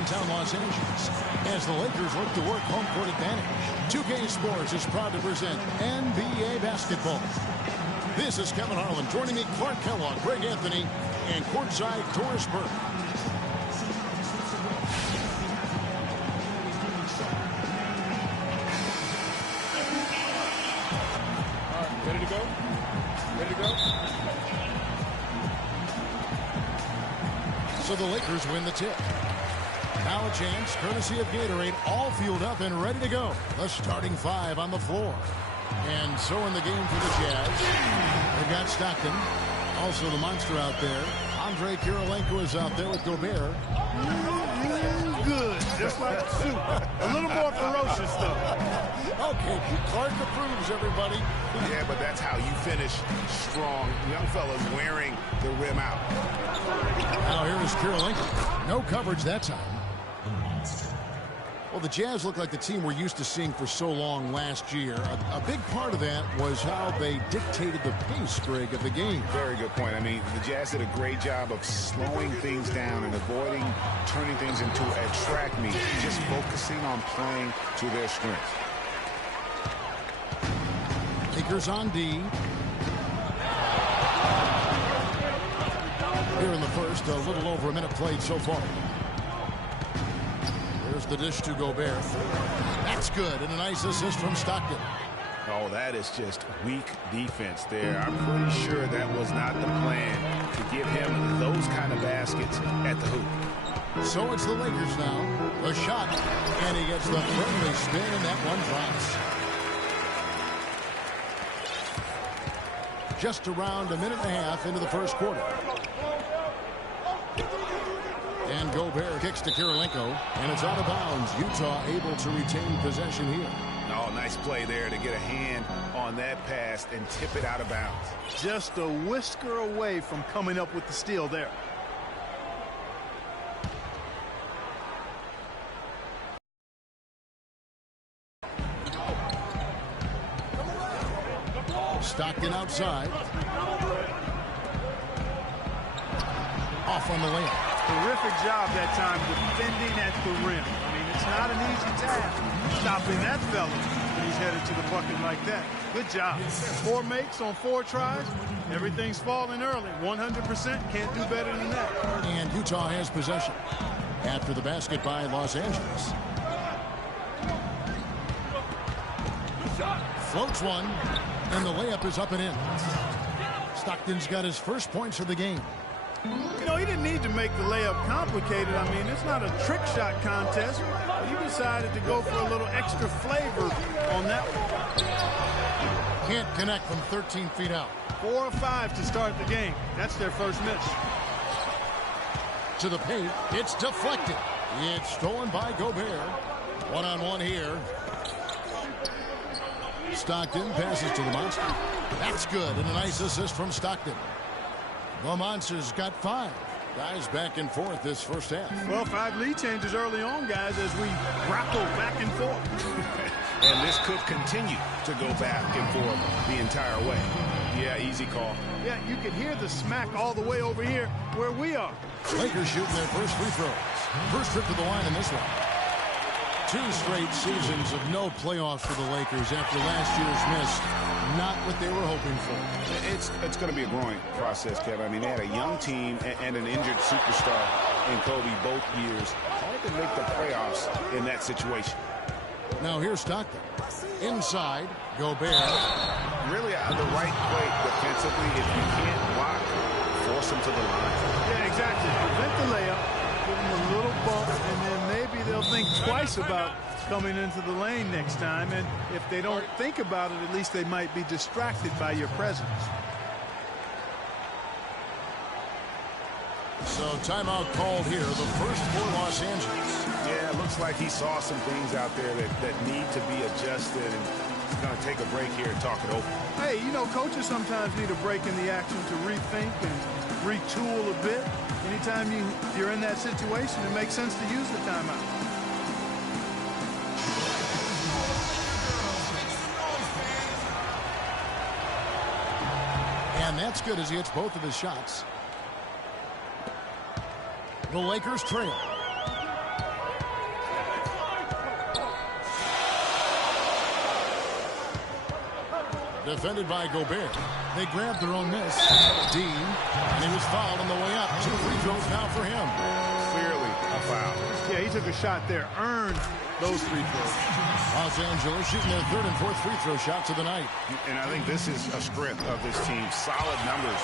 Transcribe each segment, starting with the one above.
downtown Los Angeles as the Lakers look to work home court advantage. 2K Sports is proud to present NBA basketball. This is Kevin Harlan. Joining me, Clark Kellogg, Greg Anthony, and courtside Doris Burke. Ready to go? Ready to go? So the Lakers win the tip. Now a chance, courtesy of Gatorade, all fueled up and ready to go. The starting five on the floor. And so in the game for the Jazz, they've got Stockton. Also the monster out there. Andre Kirilenko is out there with Gobert. Good, just like soup. A little more ferocious, though. Okay, Clark approves, everybody. Yeah, but that's how you finish strong. Young fellas wearing the rim out. Now here is Kirilenko. No coverage that time. Well, the Jazz look like the team we're used to seeing for so long last year. A big part of that was how they dictated the pace, Greg, of the game. Very good point. I mean, the Jazz did a great job of slowing things down and avoiding turning things into a track meet, just focusing on playing to their strengths. Lakers on D. Here in the first, a little over a minute played so far. There's the dish to Gobert. That's good, and a nice assist from Stockton. Oh, that is just weak defense there. I'm pretty sure that was not the plan to give him those kind of baskets at the hoop. So it's the Lakers now. The shot, and he gets the friendly spin, and that one drops. Just around a minute and a half into the first quarter. And Gobert kicks to Kirilenko, and it's out of bounds. Utah able to retain possession here. Oh, nice play there to get a hand on that pass and tip it out of bounds. Just a whisker away from coming up with the steal there. Stockton outside. Off on the layup. Terrific job that time defending at the rim. I mean, it's not an easy task stopping that fella when he's headed to the bucket like that. Good job. 4 makes on 4 tries. Everything's falling early. 100%. Can't do better than that. And Utah has possession after the basket by Los Angeles. Floats one, and the layup is up and in. Stockton's got his first points of the game. You know, he didn't need to make the layup complicated. I mean, it's not a trick shot contest. He decided to go for a little extra flavor on that one. Can't connect from 13 feet out. 4 or 5 to start the game. That's their first miss. To the paint. It's deflected. It's stolen by Gobert. One-on-one here. Stockton passes to the monster. That's good, and a nice assist from Stockton. The Monsters got 5. Guys back and forth this first half. Well, 5 lead changes early on, guys, as we grapple back and forth. And this could continue to go back and forth the entire way. Yeah, easy call. Yeah, you can hear the smack all the way over here where we are. Lakers shooting their first free throws. First trip to the line in this one. 2 straight seasons of no playoffs for the Lakers after last year's miss. Not what they were hoping for. It's going to be a growing process, Kevin. I mean, they had a young team and an injured superstar in Kobe both years. Hard to make the playoffs in that situation. Now here's Stockton. Inside, Gobert. Really the right play defensively. If you can't block, force them to the line. Yeah, exactly. Prevent the layup, give them a little bump, and then maybe they'll think twice about coming into the lane next time. And if they don't think about it, at least they might be distracted by your presence. So timeout called here, the first for Los Angeles. Yeah, it looks like he saw some things out there that need to be adjusted, and he's going to take a break here and talk it over. Hey, you know, coaches sometimes need a break in the action to rethink and retool a bit. Anytime you're in that situation, it makes sense to use the timeout. And that's good as he hits both of his shots. The Lakers trail. defended by Gobert. They grabbed their own miss. Dean, and he was fouled on the way up. 2 free throws now for him. Clearly a foul. Yeah, he took a shot there, earned those free throws. Los Angeles shooting their 3rd and 4th free throw shots of the night. And I think this is a strength of this team. Solid numbers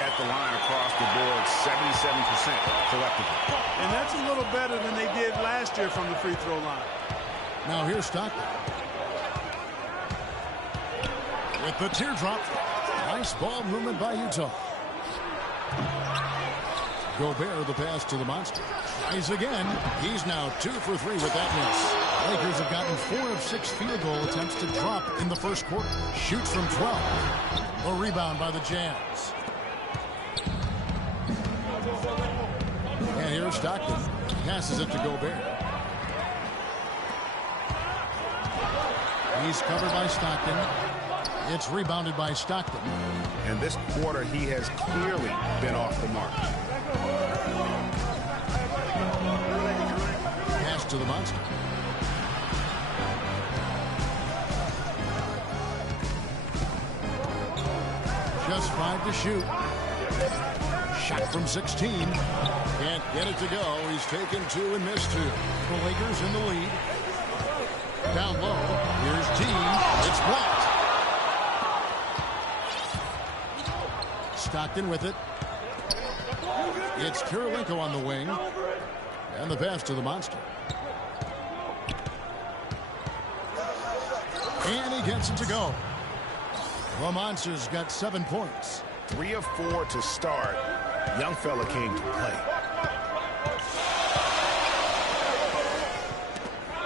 at the line across the board, 77% collectively. And that's a little better than they did last year from the free throw line. Now here's Stockton. With the teardrop. Nice ball movement by Utah. Gobert, the pass to the monster. Tries again. He's now 2 for 3 with that miss. Lakers have gotten 4 of 6 field goal attempts to drop in the first quarter. Shoots from 12. A rebound by the Jazz. And here's Stockton. Passes it to Gobert. He's covered by Stockton. It's rebounded by Stockton. And this quarter, he has clearly been off the mark. Pass to the monster. Just 5 to shoot. Shot from 16. Can't get it to go. He's taken 2 and missed 2. The Lakers in the lead. Down low. Here's Dean. It's blocked. Stockton with it. It's Kirilenko on the wing. And the pass to the monster. And he gets it to go. The Monsters got 7 points. 3 of 4 to start. Young fella came to play.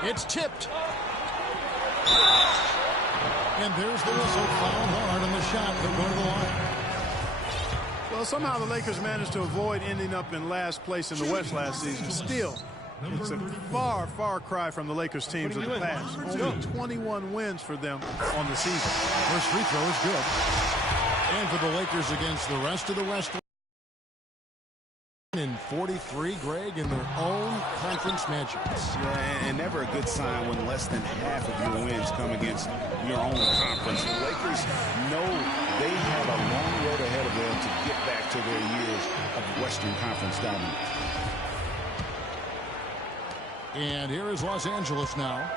It's tipped. And there's the whistle. Foul hard on the shot. They'll go to the line. Well, somehow the Lakers managed to avoid ending up in last place in the West last season. Still, it's a far, far cry from the Lakers teams of the past. Only 21 wins for them on the season. First free throw is good. And for the Lakers against the rest of the West in 43, Greg, in their own conference matchups. Yeah, and never a good sign when less than half of your wins come against your own conference. The Lakers know they have a long road ahead of them to get back to their years of Western Conference dominance. And here is Los Angeles now.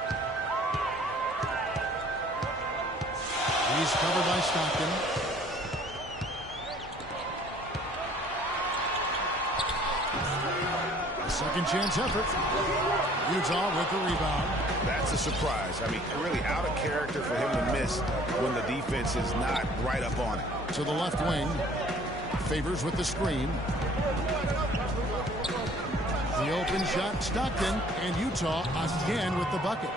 He's covered by Stockton. Second chance effort. Utah with the rebound. That's a surprise. I mean, really out of character for him to miss when the defense is not right up on it. To the left wing. Favors with the screen. The open shot, Stockton, and Utah again with the bucket.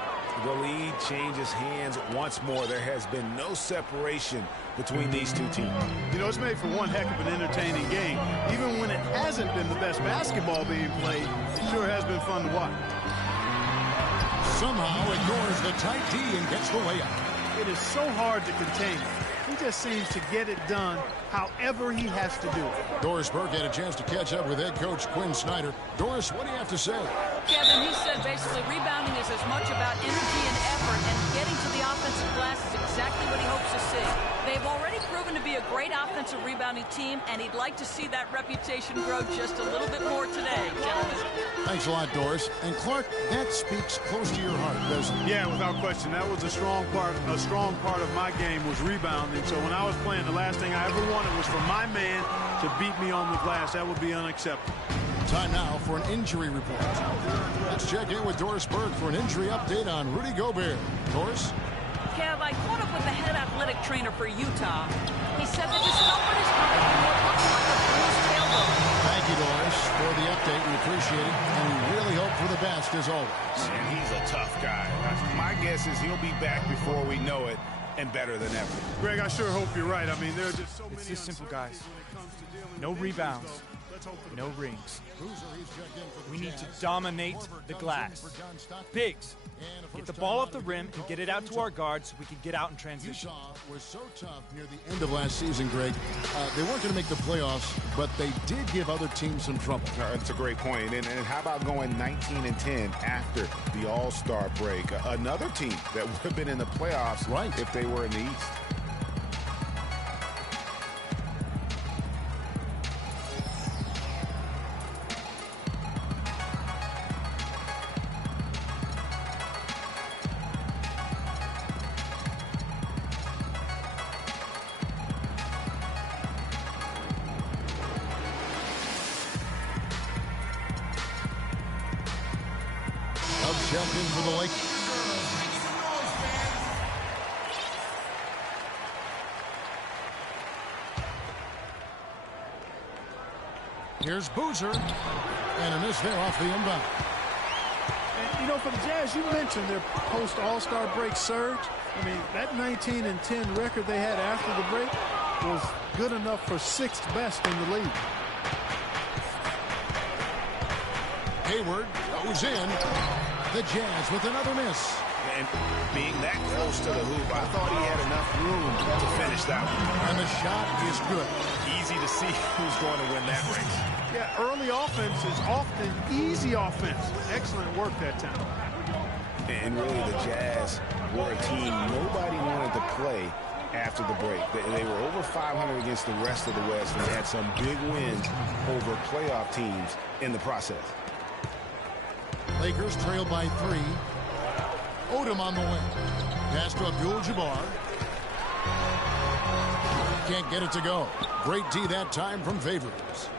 The lead changes hands once more. There has been no separation between these two teams. You know, it's made for one heck of an entertaining game. Even when it hasn't been the best basketball being played, it sure has been fun to watch. Somehow ignores the tight D and gets the layup. It is so hard to contain him. He just seems to get it done however he has to do it. Doris Burke had a chance to catch up with head coach Quinn Snyder. Doris, what do you have to say? Kevin, he said basically rebounding is as much about energy and effort, and getting to the offensive glass is exactly what he hopes to see. They've already proven to be a great offensive rebounding team, and he'd like to see that reputation grow just a little bit more today, gentlemen. Thanks a lot, Doris. And Clark, that speaks close to your heart, doesn't it? Yeah, without question. That was a strong part of my game was rebounding. So when I was playing, the last thing I ever wanted was for my man to beat me on the glass. That would be unacceptable. Time now for an injury report. Let's check in with Doris Burke for an injury update on Rudy Gobert. Doris? Kev, I caught up with the head athletic trainer for Utah. He said the discomfort is coming from what looks like a bruised tailbone. Thank you, Doris, for the update. We appreciate it, and we really hope for the best, as always. And he's a tough guy. My guess is he'll be back before we know it, and better than ever. Greg, I sure hope you're right. I mean, there are just so many. It's just simple, guys. No rebounds. No rings. We need to dominate the glass. Biggs, get the ball off the rim and get it out to our guards so we can get out in transition. Utah was so tough near the end of last season, Greg. They weren't going to make the playoffs, but they did give other teams some trouble. That's a great point. And how about going 19-10 after the All-Star break? Another team that would have been in the playoffs right if they were in the East. checked in for the Lakers. Here's Boozer. And a miss there off the inbound. And, you know, for the Jazz, you mentioned their post-All-Star break surge. I mean, that 19-10 record they had after the break was good enough for 6th best in the league. Hayward goes in. The Jazz with another miss. And being that close to the hoop, I thought he had enough room to finish that one. And the shot is good. Easy to see who's going to win that race. Yeah, early offense is often easy offense. Excellent work that time. And really, the Jazz were a team nobody wanted to play after the break. They were over 500 against the rest of the West and had some big wins over playoff teams in the process. Lakers trail by 3. Odom on the wing. Pass to Abdul-Jabbar. Can't get it to go. Great D that time from Favors.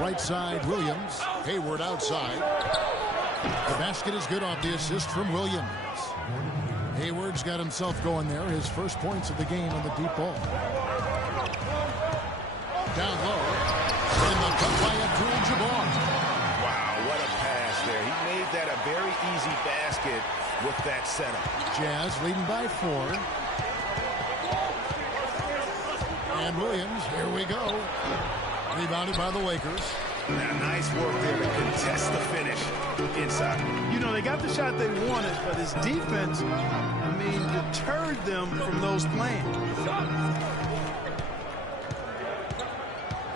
Right side, Williams. Hayward outside. The basket is good off the assist from Williams. Hayward's got himself going there. His first points of the game on the deep ball. Down low. And the cut by Abdul-Jabbar. Wow, what a pass there. He made that a very easy basket with that setup. Jazz leading by 4. And Williams, here we go. Rebounded by the Lakers. Now, nice work there to contest the finish inside. You know, they got the shot they wanted, but his defense, deterred them from those plans.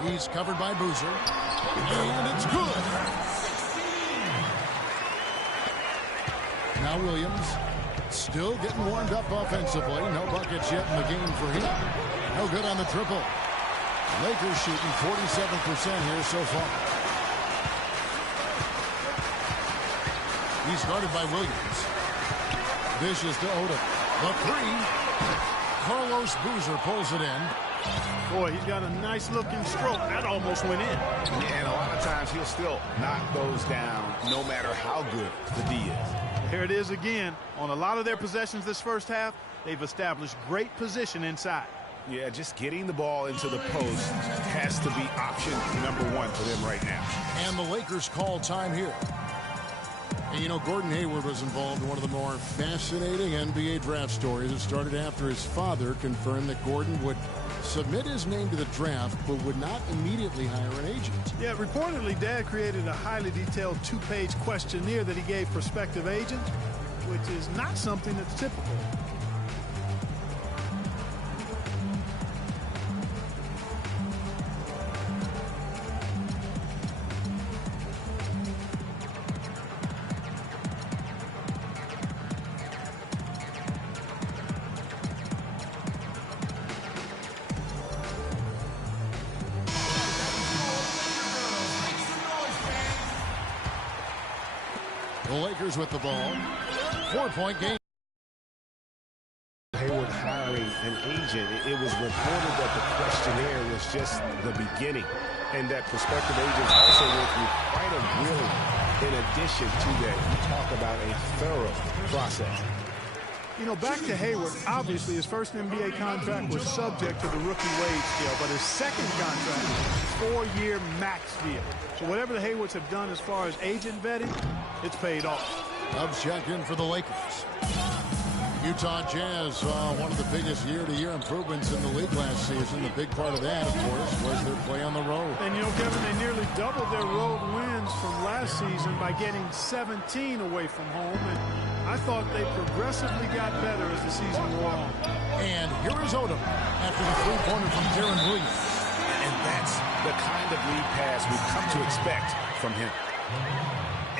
He's covered by Boozer. And it's good. Now Williams still getting warmed up offensively. No buckets yet in the game for him. No good on the triple. Lakers shooting 47% here so far. He's guarded by Williams. Dishes to Odom. The 3. Carlos Boozer pulls it in. Boy, he's got a nice looking stroke. That almost went in. And a lot of times he'll still knock those down no matter how good the D is. Here it is again. On a lot of their possessions this first half, they've established great position inside. Yeah, just getting the ball into the post has to be option number 1 for them right now. And the Lakers call time here. And you know, Gordon Hayward was involved in one of the more fascinating NBA draft stories. It started after his father confirmed that Gordon would submit his name to the draft but would not immediately hire an agent. Yeah, reportedly, Dad created a highly detailed 2-page questionnaire that he gave prospective agents, which is not something that's typical. The Lakers with the ball. 4-point game. Hayward hiring an agent. It was reported that the questionnaire was just the beginning and that prospective agents also went through quite a grilling in addition to that. You talk about a thorough process. You know, back to Hayward, obviously his first NBA contract was subject to the rookie wage deal, but his second contract, 4-year max deal. So whatever the Haywards have done as far as agent vetting, it's paid off. Dubs check in for the Lakers. Utah Jazz saw one of the biggest year-to-year improvements in the league last season. The big part of that, of course, was their play on the road. And, you know, Kevin, they nearly doubled their road wins from last season by getting 17 away from home. And I thought they progressively got better as the season wore on. And here is Odom after the three-pointer from Deron Williams. And that's the kind of lead pass we've come to expect from him.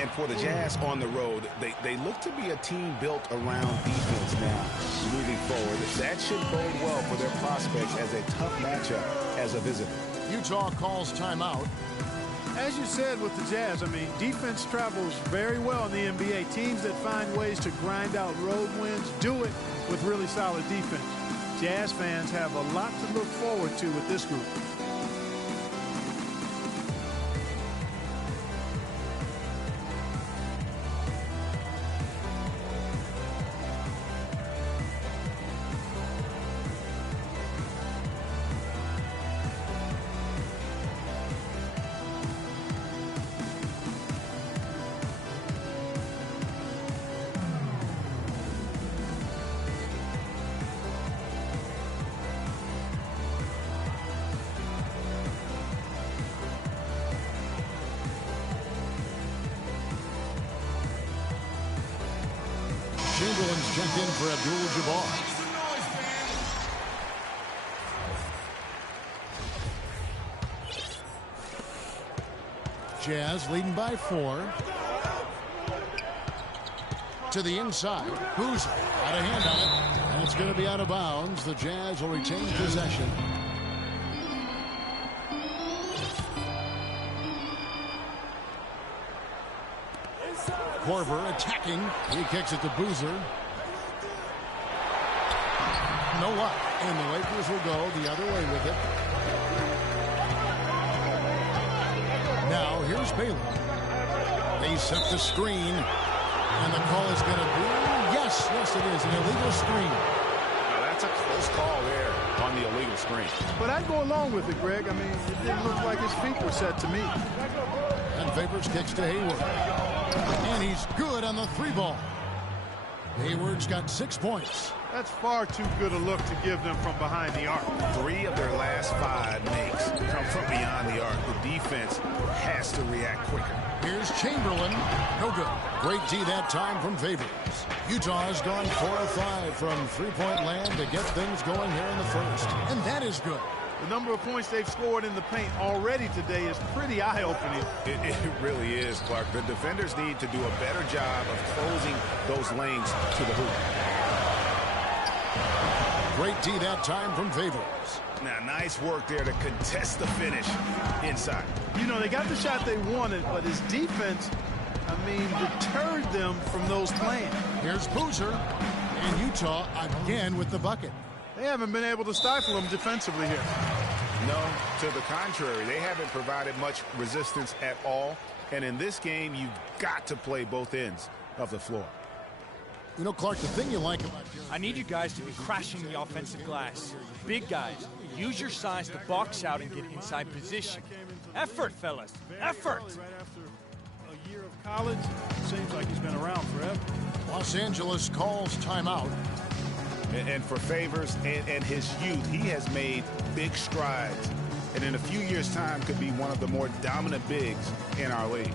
And for the Jazz on the road, they look to be a team built around defense now moving forward. That should bode well for their prospects as a tough matchup as a visitor. Utah calls timeout. As you said with the Jazz, defense travels very well in the NBA. Teams that find ways to grind out road wins do it with really solid defense. Jazz fans have a lot to look forward to with this group. Chamberlain's checked in for Abdul-Jabbar. Jazz leading by 4. To the inside. Boozer out of hand on it. And it's going to be out of bounds. The Jazz will retain possession. Korver attacking. He kicks it to Boozer. No luck. And the Lakers will go the other way with it. Now here's Baylor. They set the screen. And the call is going to be, yes, it is, an illegal screen. Now that's a close call there on the illegal screen. But I'd go along with it, Greg. I mean, it didn't look like his feet were set to me. And Favors kicks to Hayward. And he's good on the 3-ball. Hayward's got 6 points. That's far too good a look to give them from behind the arc. 3 of their last 5 makes come from beyond the arc. The defense has to react quicker. Here's Chamberlain. No good. Great D that time from Favors. Utah has gone 4 of 5 from three-point land to get things going here in the first. And that is good. The number of points they've scored in the paint already today is pretty eye-opening. It really is, Clark. The defenders need to do a better job of closing those lanes to the hoop. Great D that time from Favors. Now, nice work there to contest the finish inside. You know, they got the shot they wanted, but his defense, deterred them from those plans. Here's Boozer. And Utah again with the bucket. They haven't been able to stifle him defensively here. No, to the contrary. They haven't provided much resistance at all. And in this game, you've got to play both ends of the floor. You know, Clark, the thing you like about I need you guys to be crashing the offensive glass. Big guys, use your size to box out and get inside position. Effort, fellas. Effort. Right after a year of college, seems like he's been around forever. Los Angeles calls timeout. And for Favors and his youth, he has made big strides. And in a few years' time, could be one of the more dominant bigs in our league.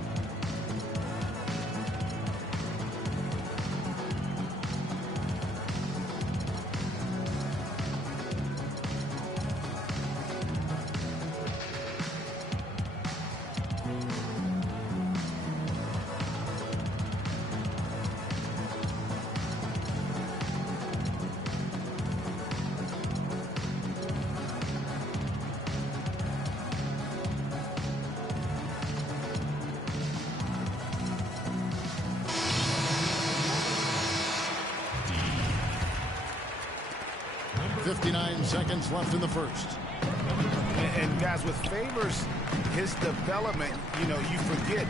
Seconds left in the first. And guys, with Favors, his development, you forget.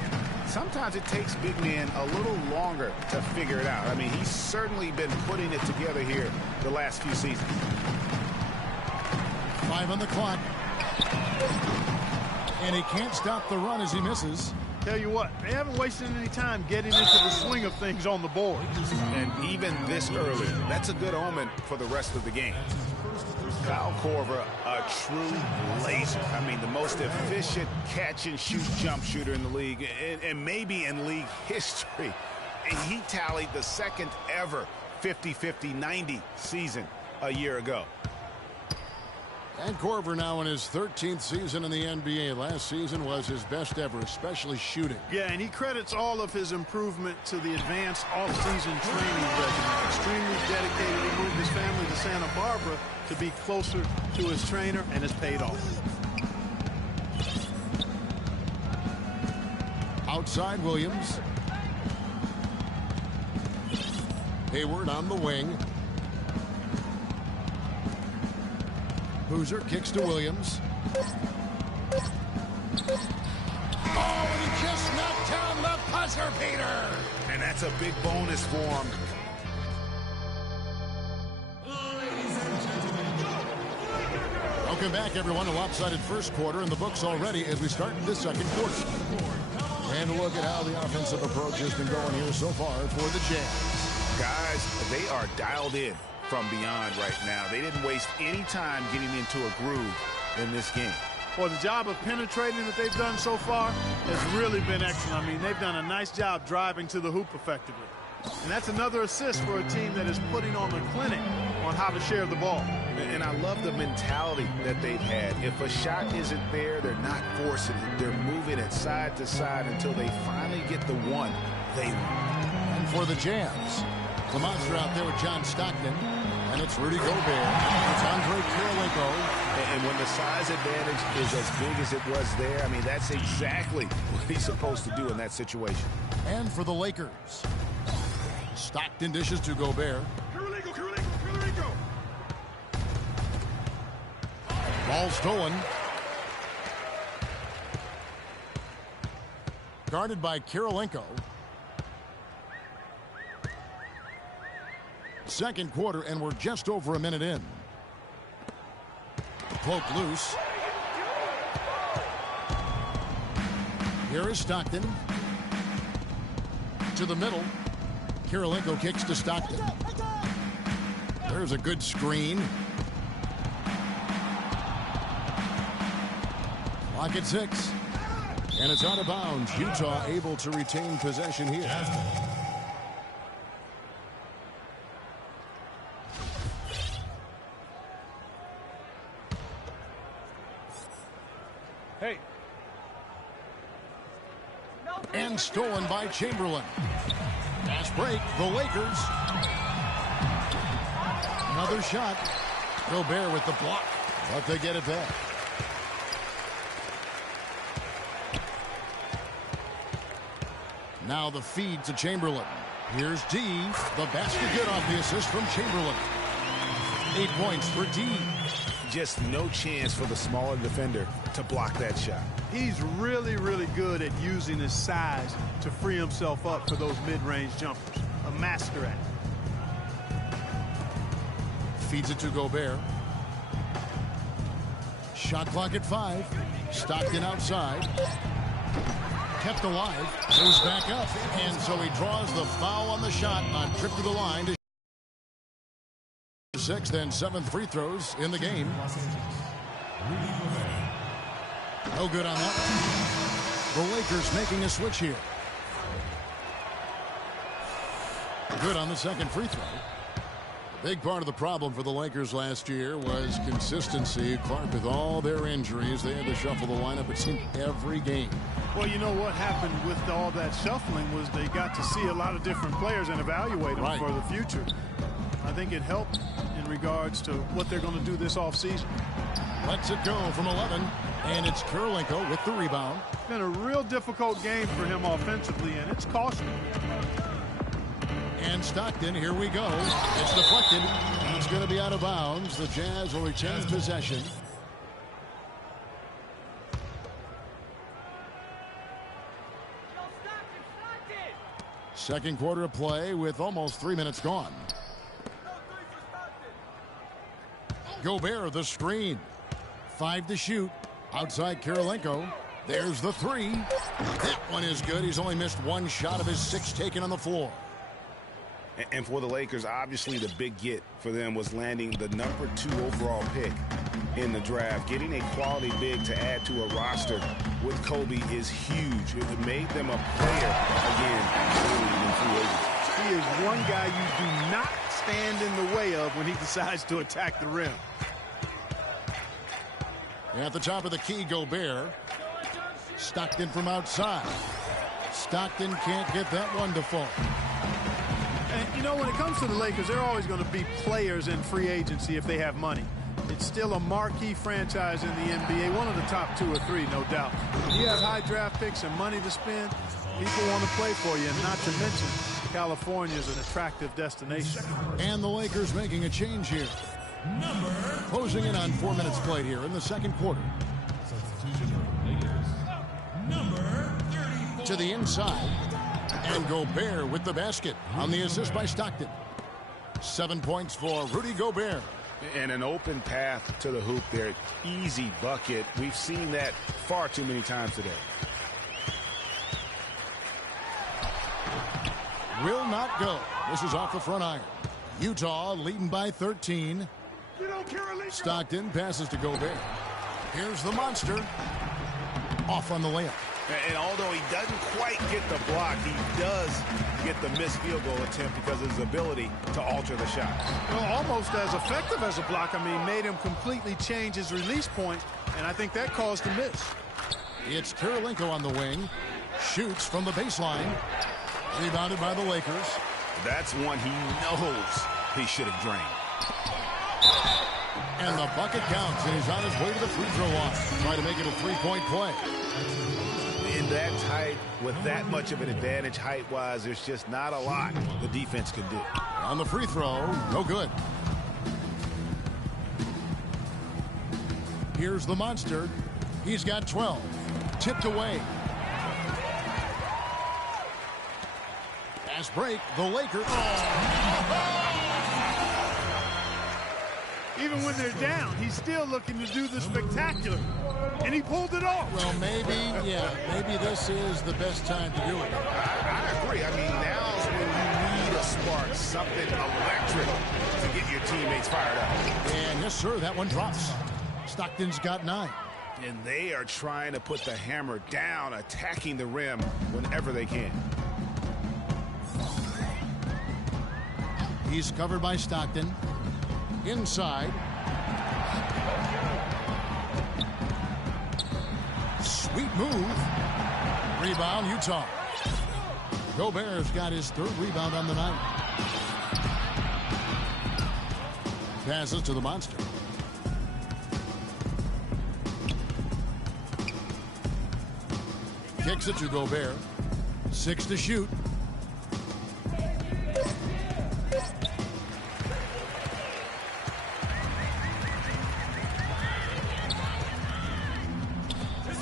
Sometimes it takes big men a little longer to figure it out. He's certainly been putting it together here the last few seasons. 5 on the clock. And he can't stop the run as he misses. Tell you what, they haven't wasted any time getting into the swing of things on the board. And even this early, that's a good omen for the rest of the game. Kyle Korver, a true laser. The most efficient catch-and-shoot jump shooter in the league, and maybe in league history. And he tallied the second ever 50-50-90 season a year ago. And Korver now in his 13th season in the NBA. Last season was his best ever, especially shooting. Yeah, and he credits all of his improvement to the advanced off-season training regimen. Extremely dedicated. He moved his family to Santa Barbara to be closer to his trainer, and it's paid off. Outside Williams. Hayward on the wing. Boozer kicks to Williams. Oh, and he just knocked down the buzzer beater. And that's a big bonus for him. Welcome back, everyone. A lopsided first quarter in the books already as we start this second quarter. And a look at how the offensive approach has been going here so far for the Jazz. Guys, they are dialed in from beyond right now. They didn't waste any time getting into a groove in this game. Well, the job of penetrating that they've done so far has really been excellent. They've done a nice job driving to the hoop effectively. And that's another assist for a team that is putting on the clinic on how to share the ball. And I love the mentality that they've had. If a shot isn't there, they're not forcing it. They're moving it side to side until they finally get the one they want. And for the Jazz, the monster out there with John Stockton. And it's Rudy Gobert. It's Andre Kirilenko. And when the size advantage is as big as it was there, I mean, that's exactly what he's supposed to do in that situation. And for the Lakers, Stockton dishes to Gobert. Kirilenko. Ball stolen. Guarded by Kirilenko. Second quarter, and we're just over a minute in. Poke loose. Here is Stockton. To the middle. Kirilenko kicks to Stockton. There's a good screen. Clock at 6. And it's out of bounds. Utah able to retain possession here. Hey. And stolen by Chamberlain. Fast break, the Lakers. Another shot. Gobert with the block, but they get it back. Now the feed to Chamberlain. Here's D. The basket good off the assist from Chamberlain. 8 points for D. Just no chance for the smaller defender to block that shot. He's really, really good at using his size to free himself up for those mid-range jumpers. A master at it. Feeds it to Gobert. Shot clock at 5. Stockton outside. Kept alive. Goes back up. And so he draws the foul on the shot on trip to the line. To 6th and 7th free throws in the game. No good on that one. The Lakers making a switch here. Good on the second free throw. A big part of the problem for the Lakers last year was consistency. Clark, with all their injuries, they had to shuffle the lineup, it seemed, every game. Well, you know what happened with all that shuffling was they got to see a lot of different players and evaluate them for the future. I think it helped in regards to what they're going to do this offseason. Lets it go from 11, and it's Kirilenko with the rebound. It's been a real difficult game for him offensively, and it's costing him. And Stockton, here we go. It's deflected. It's going to be out of bounds. The Jazz will retain possession. Second quarter of play with almost 3 minutes gone. Gobert, the screen. 5 to shoot. Outside Kirilenko. There's the 3. That one is good. He's only missed 1 shot of his 6 taken on the floor. And for the Lakers, obviously the big get for them was landing the number 2 overall pick in the draft. Getting a quality big to add to a roster with Kobe is huge. It made them a player again in free agency. He is one guy you do not stand in the way of when he decides to attack the rim. At the top of the key, Gobert. Stockton from outside. Stockton can't get that one to fall. And, you know, when it comes to the Lakers, they're always going to be players in free agency if they have money. It's still a marquee franchise in the NBA, one of the top 2 or 3, no doubt. When you have high draft picks and money to spend, people want to play for you, and not to mention California is an attractive destination. And the Lakers making a change here. Closing in on 4 minutes played here in the second quarter. To the inside. And Gobert with the basket on the assist by Stockton. 7 points for Rudy Gobert. And an open path to the hoop there. Easy bucket. We've seen that far too many times today. Will not go. This is off the front iron. Utah leading by 13. Stockton passes to Gobert. Here's the monster. Off on the layup. And although he doesn't quite get the block, he does get the missed field goal attempt because of his ability to alter the shot. Well, almost as effective as a block. I mean, made him completely change his release point, and I think that caused a miss. It's Kirilenko on the wing. Shoots from the baseline. Rebounded by the Lakers. That's one he knows he should have drained. And the bucket counts, and he's on his way to the free throw line. Trying to make it a three-point play. In that tight, with that much of an advantage height-wise, there's just not a lot the defense can do. On the free throw, no good. Here's the monster. He's got 12. Tipped away. Fast break, the Lakers. Even when they're down, he's still looking to do the spectacular. And he pulled it off. Well, maybe this is the best time to do it. I agree. I mean, now's when you need a spark, something electric to get your teammates fired up. And yes, sir, that one drops. Stockton's got 9. And they are trying to put the hammer down, attacking the rim whenever they can. He's covered by Stockton. Inside. Sweet move. Rebound, Utah. Gobert's got his 3rd rebound on the night. Passes to the monster. Kicks it to Gobert. 6 to shoot.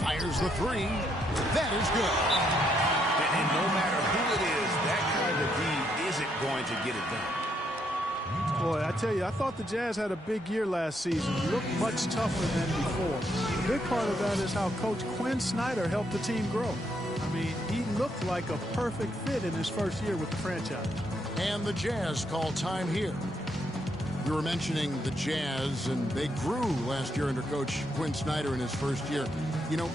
Fires the 3. That is good. And no matter who it is, that kind of D isn't going to get it done. Boy, I tell you, I thought the Jazz had a big year last season. Looked much tougher than before. A big part of that is how Coach Quinn Snyder helped the team grow. I mean, he looked like a perfect fit in his first year with the franchise. And the Jazz call time here. We were mentioning the Jazz, and they grew last year under Coach Quinn Snyder in his first year. You know,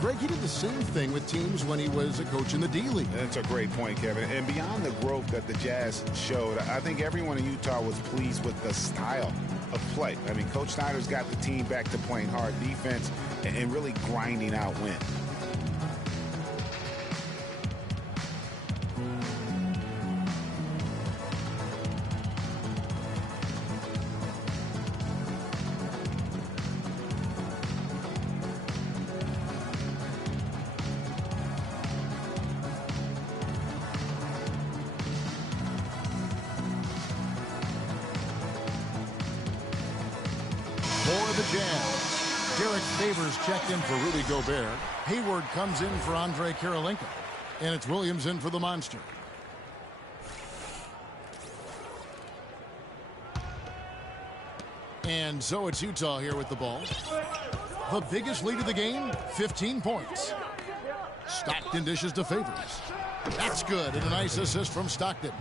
Greg, he did the same thing with teams when he was a coach in the D-League. That's a great point, Kevin. And beyond the growth that the Jazz showed, I think everyone in Utah was pleased with the style of play. I mean, Coach Snyder's got the team back to playing hard defense and really grinding out wins. For the Jazz, Derek Favors checked in for Rudy Gobert. Hayward comes in for Andre Kirilenko. And it's Williams in for the monster. And so it's Utah here with the ball. The biggest lead of the game, 15 points. Stockton dishes to Favors. That's good, and a nice assist from Stockton.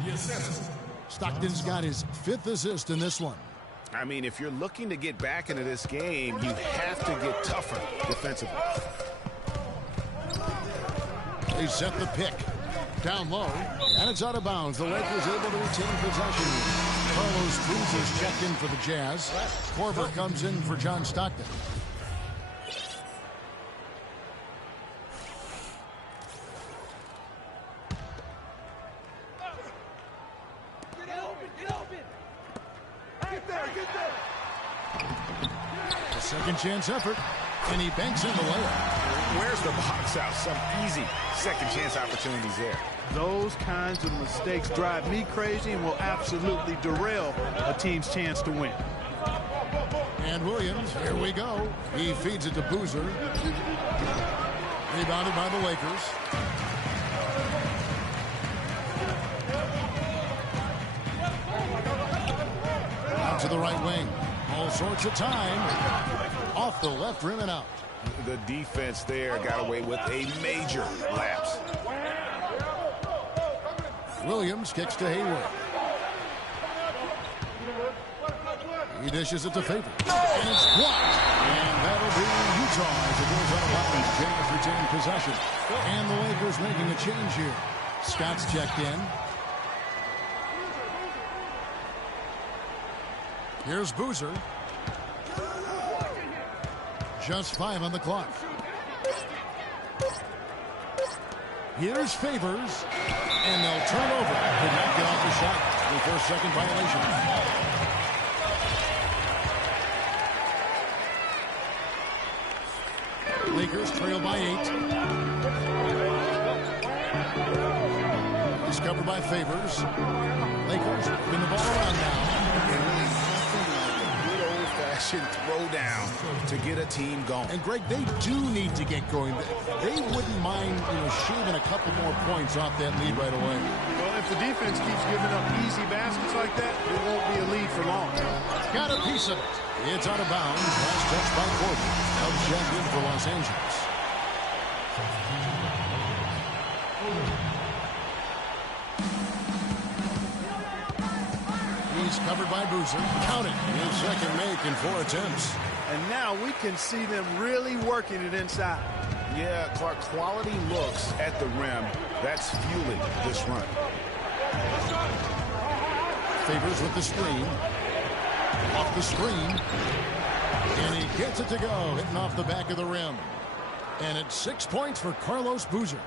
Stockton's got his 5th assist in this one. I mean, if you're looking to get back into this game, you have to get tougher defensively. They set the pick. Down low, and it's out of bounds. The Lakers able to retain possession. Carlos Cruz is checked in for the Jazz. Korver comes in for John Stockton. A second chance effort, and he banks in the layup. Where's the box out? Some easy second chance opportunities there. Those kinds of mistakes drive me crazy and will absolutely derail a team's chance to win. And Williams, here we go. He feeds it to Boozer. Rebounded by the Lakers. Out to the right wing. All sorts of time. Off the left rim and out. The defense there got away with a major lapse. Williams kicks to Hayward. He dishes it to Favors. And it's blocked. And that'll be Utah as it goes out of bounds. Jazz retain possession. And the Lakers making a change here. Scott's checked in. Here's Boozer. Just 5 on the clock. Here's Favors. And they'll turn over. Could not get off the shot. The first second violation. Lakers trail by 8. He's covered by Favors. Lakers bring the ball around now. Good throw down to get a team going. And Greg, they do need to get going. They wouldn't mind, shaving a couple more points off that lead right away. Well, if the defense keeps giving up easy baskets like that, it won't be a lead for long. Got a piece of it. It's out of bounds. Last touch by Corbin. Helps check in for Los Angeles. He's covered by Boozer. Count it. His second make in 4 attempts. And now we can see them really working it inside. Yeah, Clark, quality looks at the rim. That's fueling this run. Favors with the screen. Off the screen. And he gets it to go. Hitting off the back of the rim. And it's 6 points for Carlos Boozer.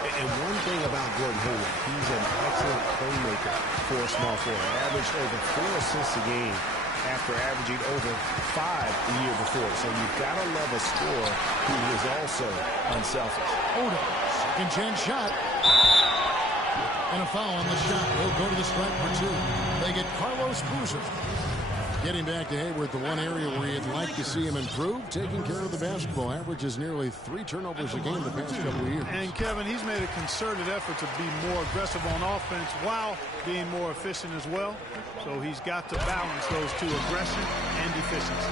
And one thing about Gordon Hayward, he's an excellent playmaker for a small forward. Averaged over 4 assists a game after averaging over 5 the year before. So you've got to love a scorer who is also unselfish. Odo, second chance shot. And a foul on the shot. He'll go to the stripe for 2. They get Carlos Boozer. Getting back to Hayward, the one area where you'd like to see him improve, taking care of the basketball. Averages nearly 3 turnovers a game the past couple of years. And Kevin, he's made a concerted effort to be more aggressive on offense while being more efficient as well. So he's got to balance those two, aggression and efficiency.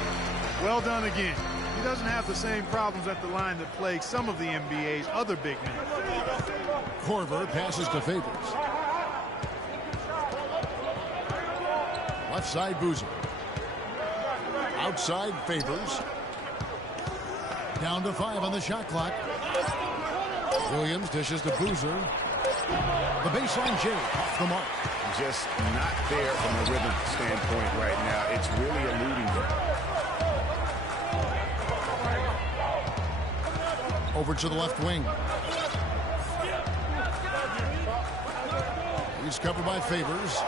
Well done again. He doesn't have the same problems at the line that plague some of the NBA's other big men. Korver passes to Favors. Left side Boozer. Outside Favors. Down to 5 on the shot clock. Williams dishes to Boozer. The baseline J off the mark. Just not there from a rhythm standpoint right now. It's really eluding him. Over to the left wing. He's covered by Favors.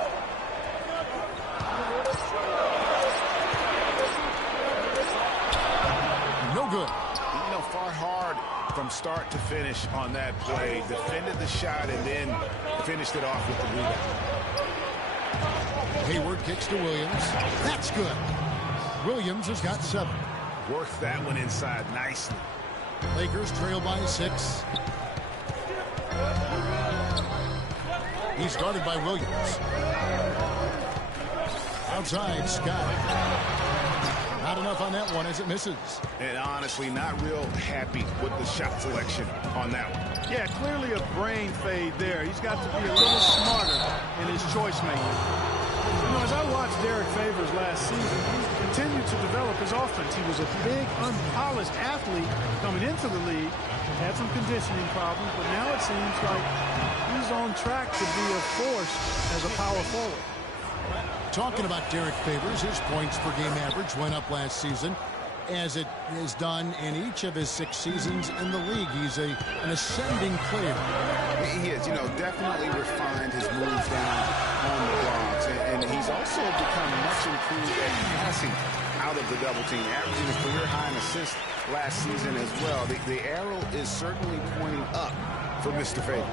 No good. Fought hard from start to finish on that play. Defended the shot and then finished it off with the rebound. Hayward kicks to Williams. That's good. Williams has got 7. Worked that one inside nicely. Lakers trail by 6. He's guarded by Williams. Outside, Scott. Not enough on that one as it misses. And honestly, not real happy with the shot selection on that one. Yeah, clearly a brain fade there. He's got to be a little smarter in his choice making. As I watched Derek Favors last season, he's continued to develop his offense. He was a big, unpolished athlete coming into the league. Had some conditioning problems, but now it seems like he's on track to be a force as a power forward. Talking about Derek Favors, his points per game average went up last season, as it has done in each of his 6 seasons in the league. He's an ascending player. He is, definitely refined his moves down on the blocks, and he's also become much improved at passing out of the double team, averaging his career high in assists last season as well. The arrow is certainly pointing up for Mr. Favors.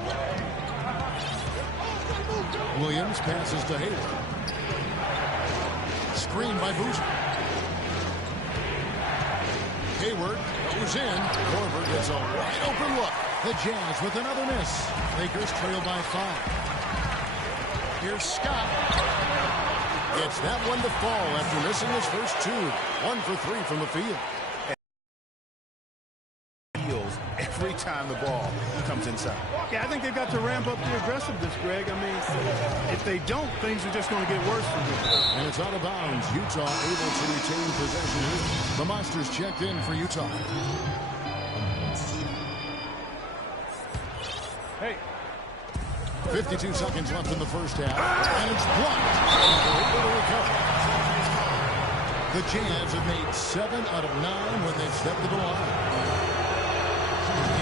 Williams passes to Hayward. Screen by Boozer. Hayward goes in. Korver gets a wide open look. The Jazz with another miss. Lakers trail by 5. Here's Scott. Gets that one to fall after missing his first 2. 1 for 3 from the field. every time the ball comes inside. Yeah, I think they've got to ramp up the aggressiveness, Greg. I mean, if they don't, things are just going to get worse for them. And it's out of bounds. Utah able to retain possession here. The Monsters checked in for Utah. Hey. 52 seconds left in the first half. And it's blocked. They're able to recover. The Jazz have made 7 out of 9 when they've stepped to the line.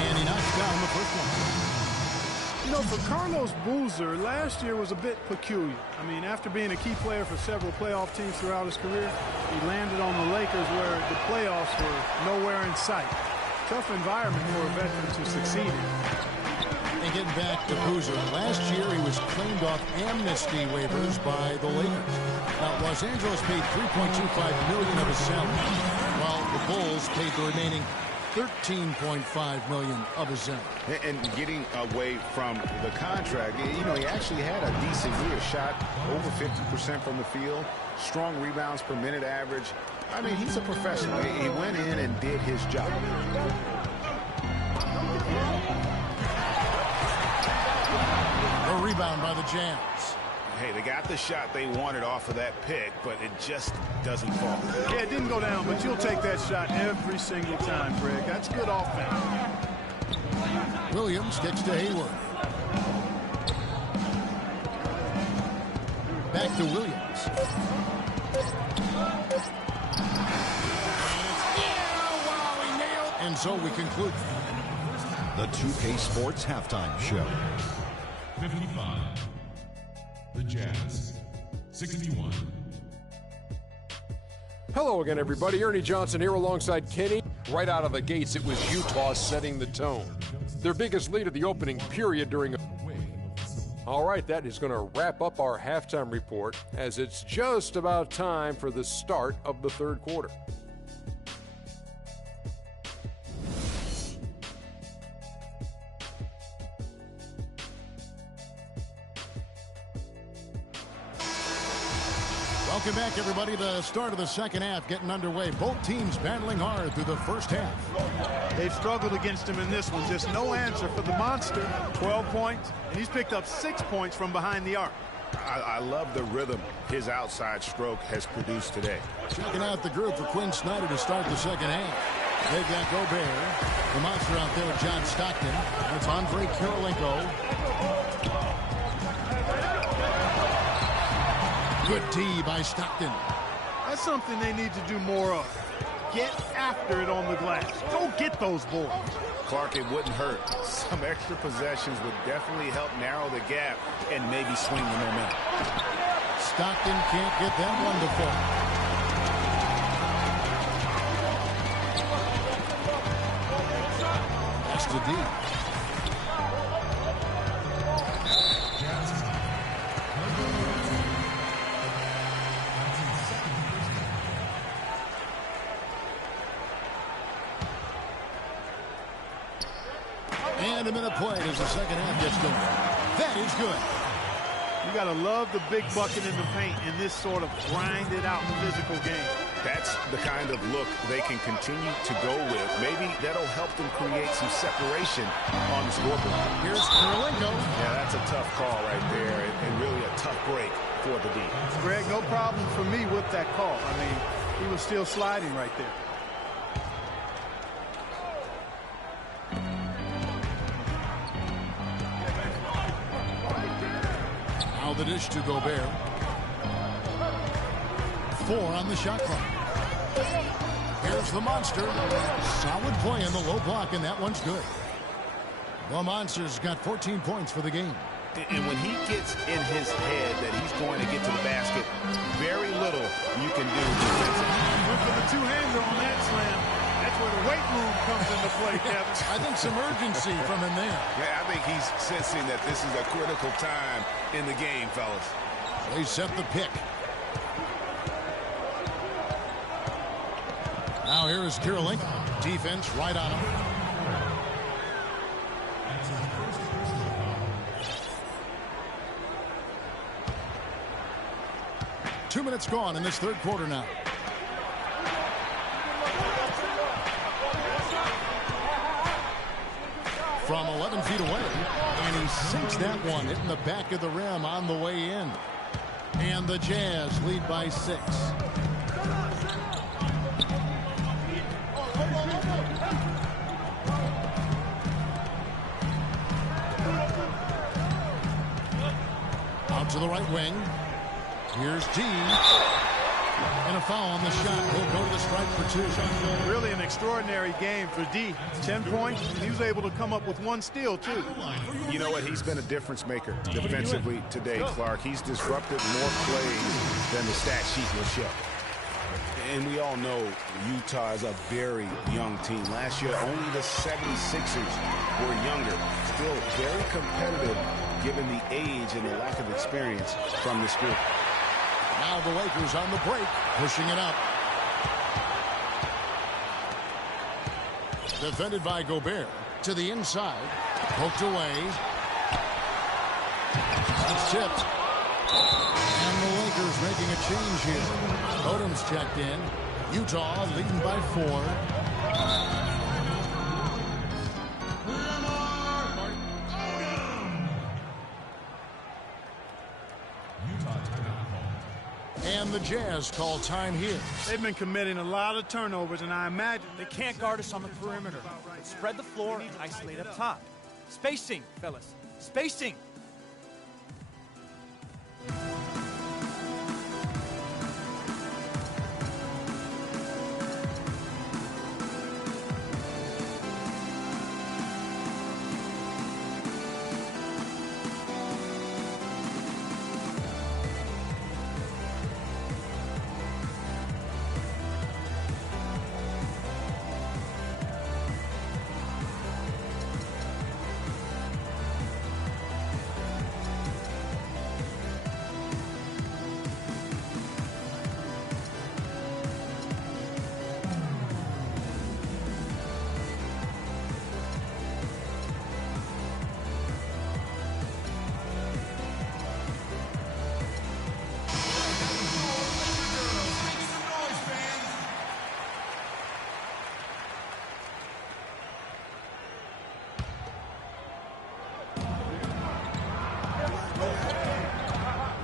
And he knocks down the first one. You know, for Carlos Boozer, last year was a bit peculiar. I mean, after being a key player for several playoff teams throughout his career, he landed on the Lakers where the playoffs were nowhere in sight. Tough environment for a veteran to succeed in. And getting back to Boozer, last year he was claimed off amnesty waivers by the Lakers. Now, Los Angeles paid $3.25 million of his salary, while the Bulls paid the remaining $13.5 million of his salary. And getting away from the contract, you know, he actually had a decent year. Shot over 50% from the field, strong rebounds per minute average. I mean, he's a professional. He went in and did his job. A rebound by the Jazz. Hey, they got the shot they wanted off of that pick, but it just doesn't fall. Yeah, it didn't go down, but you'll take that shot every single time, Greg. That's good offense. Williams kicks to Hayward. Back to Williams. And so we conclude the 2K Sports Halftime Show. 55. The Jazz. 61. Hello again, everybody. Ernie Johnson here alongside Kenny. Right out of the gates, it was Utah setting the tone. Their biggest lead of the opening period during a... All right, that is going to wrap up our halftime report as it's just about time for the start of the third quarter. Welcome back, everybody. The start of the second half getting underway. Both teams battling hard through the first half. They've struggled against him in this one. Just no answer for the Monster. 12 points, and he's picked up 6 points from behind the arc. I love the rhythm his outside stroke has produced today. Checking out the group for Quinn Snyder to start the second half. They've got Gobert. The Monster out there with John Stockton. That's Andre Kirilenko. Good D by Stockton. That's something they need to do more of. Get after it on the glass. Go get those boards. Clark, it wouldn't hurt. Some extra possessions would definitely help narrow the gap and maybe swing the momentum. Stockton can't get that one to fall. That's the D. And a minute played as the second half gets going. That is good. You got to love the big bucket in the paint in this sort of grinded-out physical game. That's the kind of look they can continue to go with. Maybe that'll help them create some separation on the scoreboard. Here's Kirilenko. Yeah, that's a tough call right there, and really a tough break for the D. Greg, no problem for me with that call. I mean, he was still sliding right there. Now the dish to Gobert. 4 on the shot clock. Here's the Monster. Solid play in the low block, and that one's good. The Monster's got 14 points for the game. And when he gets in his head that he's going to get to the basket, very little you can do defensively. Went for the two-hander on that slam. That's where the weight room comes into play, Kevin. I think some urgency from him there. Yeah, I think he's sensing that this is a critical time in the game, fellas. They set the pick. Now here is Kirilenko. Defense right on him. Two minutes gone in this third quarter now. from 11 feet away. And he sinks that one, hitting the back of the rim on the way in. And the Jazz lead by 6. Out to the right wing. Here's D. And a foul on the shot. He'll go to the strike for 2. Really an extraordinary game for D. 10 points. He was able to come up with 1 steal, too. You know what? He's been a difference maker defensively today, Clark. He's disrupted more plays than the stat sheet will show. And we all know Utah is a very young team. Last year, only the 76ers were younger. Still very competitive given the age and the lack of experience from this group. Now the Lakers on the break, pushing it up. Defended by Gobert. To the inside. Poked away. It's tipped. And the Lakers making a change here. Odom's checked in. Utah leading by 4. And the Jazz call time here. They've been committing a lot of turnovers, and I imagine they can't guard us on the perimeter. Spread the floor and isolate up top. Spacing, fellas. Spacing.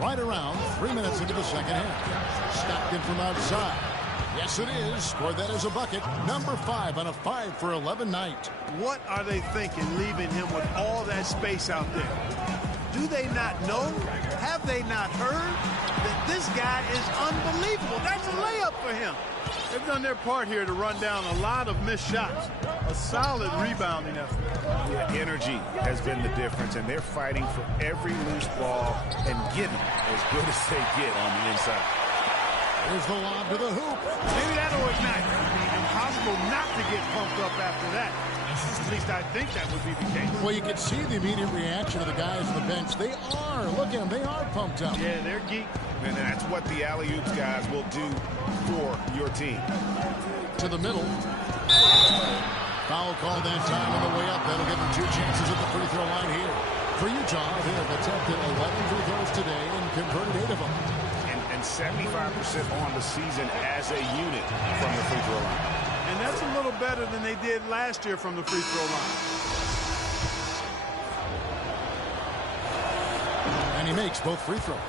Right around 3 minutes into the second half. Stockton from outside. Yes, it is. Scored that as a bucket. Number 5 on a 5 for 11 night. What are they thinking, leaving him with all that space out there? Do they not know? Have they not heard that this guy is unbelievable? That's a layup for him. They've done their part here to run down a lot of missed shots. A solid rebounding effort. Yeah, energy has been the difference, and they're fighting for every loose ball and getting as good as they get on the inside. Here's the lob to the hoop. Maybe that'll ignite. Impossible not to get pumped up after that. At least I think that would be the case. Well, you can see the immediate reaction of the guys on the bench. They are. Look at them. They are pumped up. Yeah, they're geeked. And that's what the alley-oops guys will do for your team. To the middle. Foul call that time on the way up. That'll give them 2 chances at the free throw line here. For Utah, they have attempted 11 free throws today and converted 8 of them. And 75% on the season as a unit from the free throw line. And that's a little better than they did last year from the free throw line. And he makes both free throws.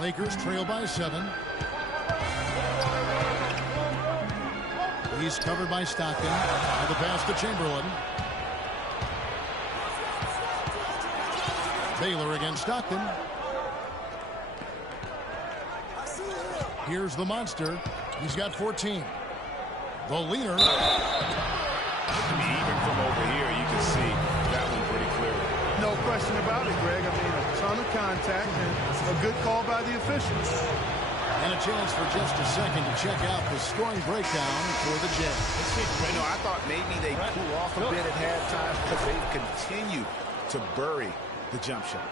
Lakers trail by 7. He's covered by Stockton. Now the pass to Chamberlain. Baylor against Stockton. Here's the monster. He's got 14. The leader. Even from over here, you can see that one pretty clearly. No question about it, Greg. I mean, a ton of contact and a good call by the officials. And a chance for just a second to check out the scoring breakdown for the Jazz. You know, I thought maybe they'd cool off a bit at halftime because they've continued to bury the jump shot.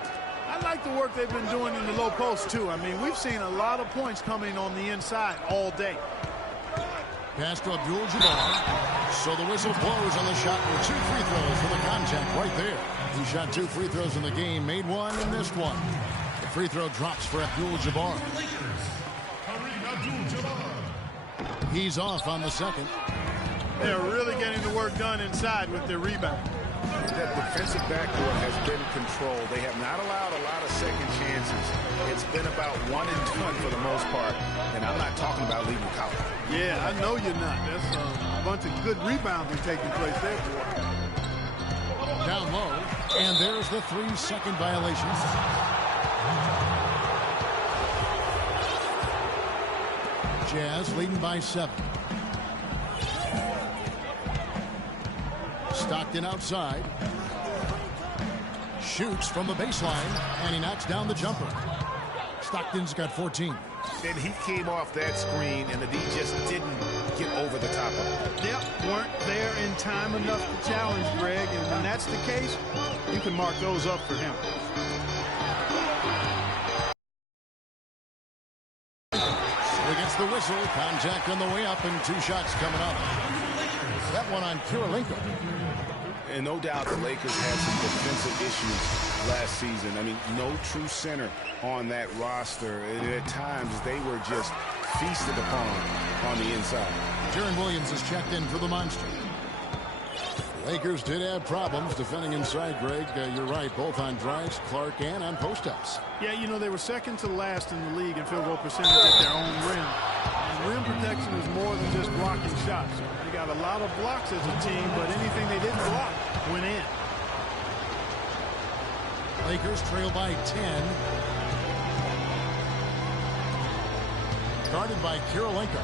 I like the work they've been doing in the low post, too. I mean, we've seen a lot of points coming on the inside all day. Pass to Abdul-Jabbar. So the whistle blows on the shot with 2 free throws for the contact right there. He shot 2 free throws in the game, made 1 and missed 1. The free throw drops for Abdul-Jabbar. He's off on the second. They're really getting the work done inside with their rebound. That defensive backcourt has been controlled. They have not allowed a lot of second chances. It's been about one and done for the most part, and I'm not talking about leaving college. Yeah, I know you're not. That's a bunch of good rebounding taking place there. Down low, and there's the 3-second violation. Jazz leading by 7. Stockton outside. Shoots from the baseline, and he knocks down the jumper. Stockton's got 14. And he came off that screen, and the D just didn't get over the top of it. Yep, weren't there in time enough to challenge Greg, and when that's the case, you can mark those up for him. Against the whistle, contact on the way up, and 2 shots coming up. That one on Kirilenko. And no doubt the Lakers had some defensive issues last season. I mean, no true center on that roster. And at times, they were just feasted upon on the inside. Jaren Williams is checked in for the Monster. Lakers did have problems defending inside, Greg. You're right, both on drives, Clark, and on post-ups. Yeah, you know, they were second to last in the league in field goal percentage at their own rim. And rim protection is more than just blocking shots. They got a lot of blocks as a team, but anything they didn't block went in. Lakers trail by 10. Guarded by Kirilenko.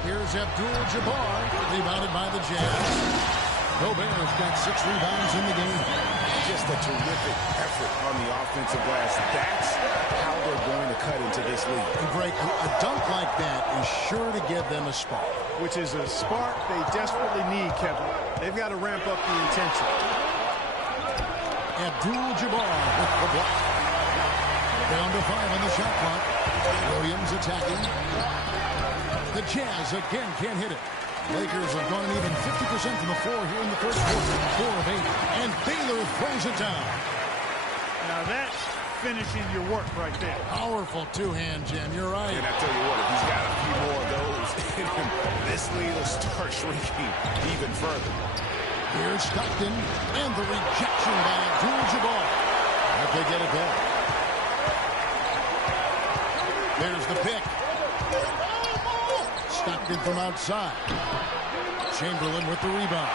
Here's Abdul-Jabbar, rebounded by the Jazz. Gobert's got 6 rebounds in the game. Just a terrific effort on the offensive glass. That's how they're going to cut into this league. And Greg, a dunk like that is sure to give them a spark. Which is a spark they desperately need, Kevin. They've got to ramp up the intensity. Abdul-Jabbar with the block. Down to 5 on the shot clock. Williams attacking. The Jazz again can't hit it. Lakers have gone an even 50% from the floor here in the first quarter. 4 of 8. And Baylor throws it down. Now that's finishing your work right there. Powerful two-hand jam. You're right. And I tell you what, if he's got a few more of those in him, this lead will start shrinking even further. Here's Stockton. And the rejection by Abdul-Jabbar. But they get it back. There's the pick. Stockton from outside. Chamberlain with the rebound.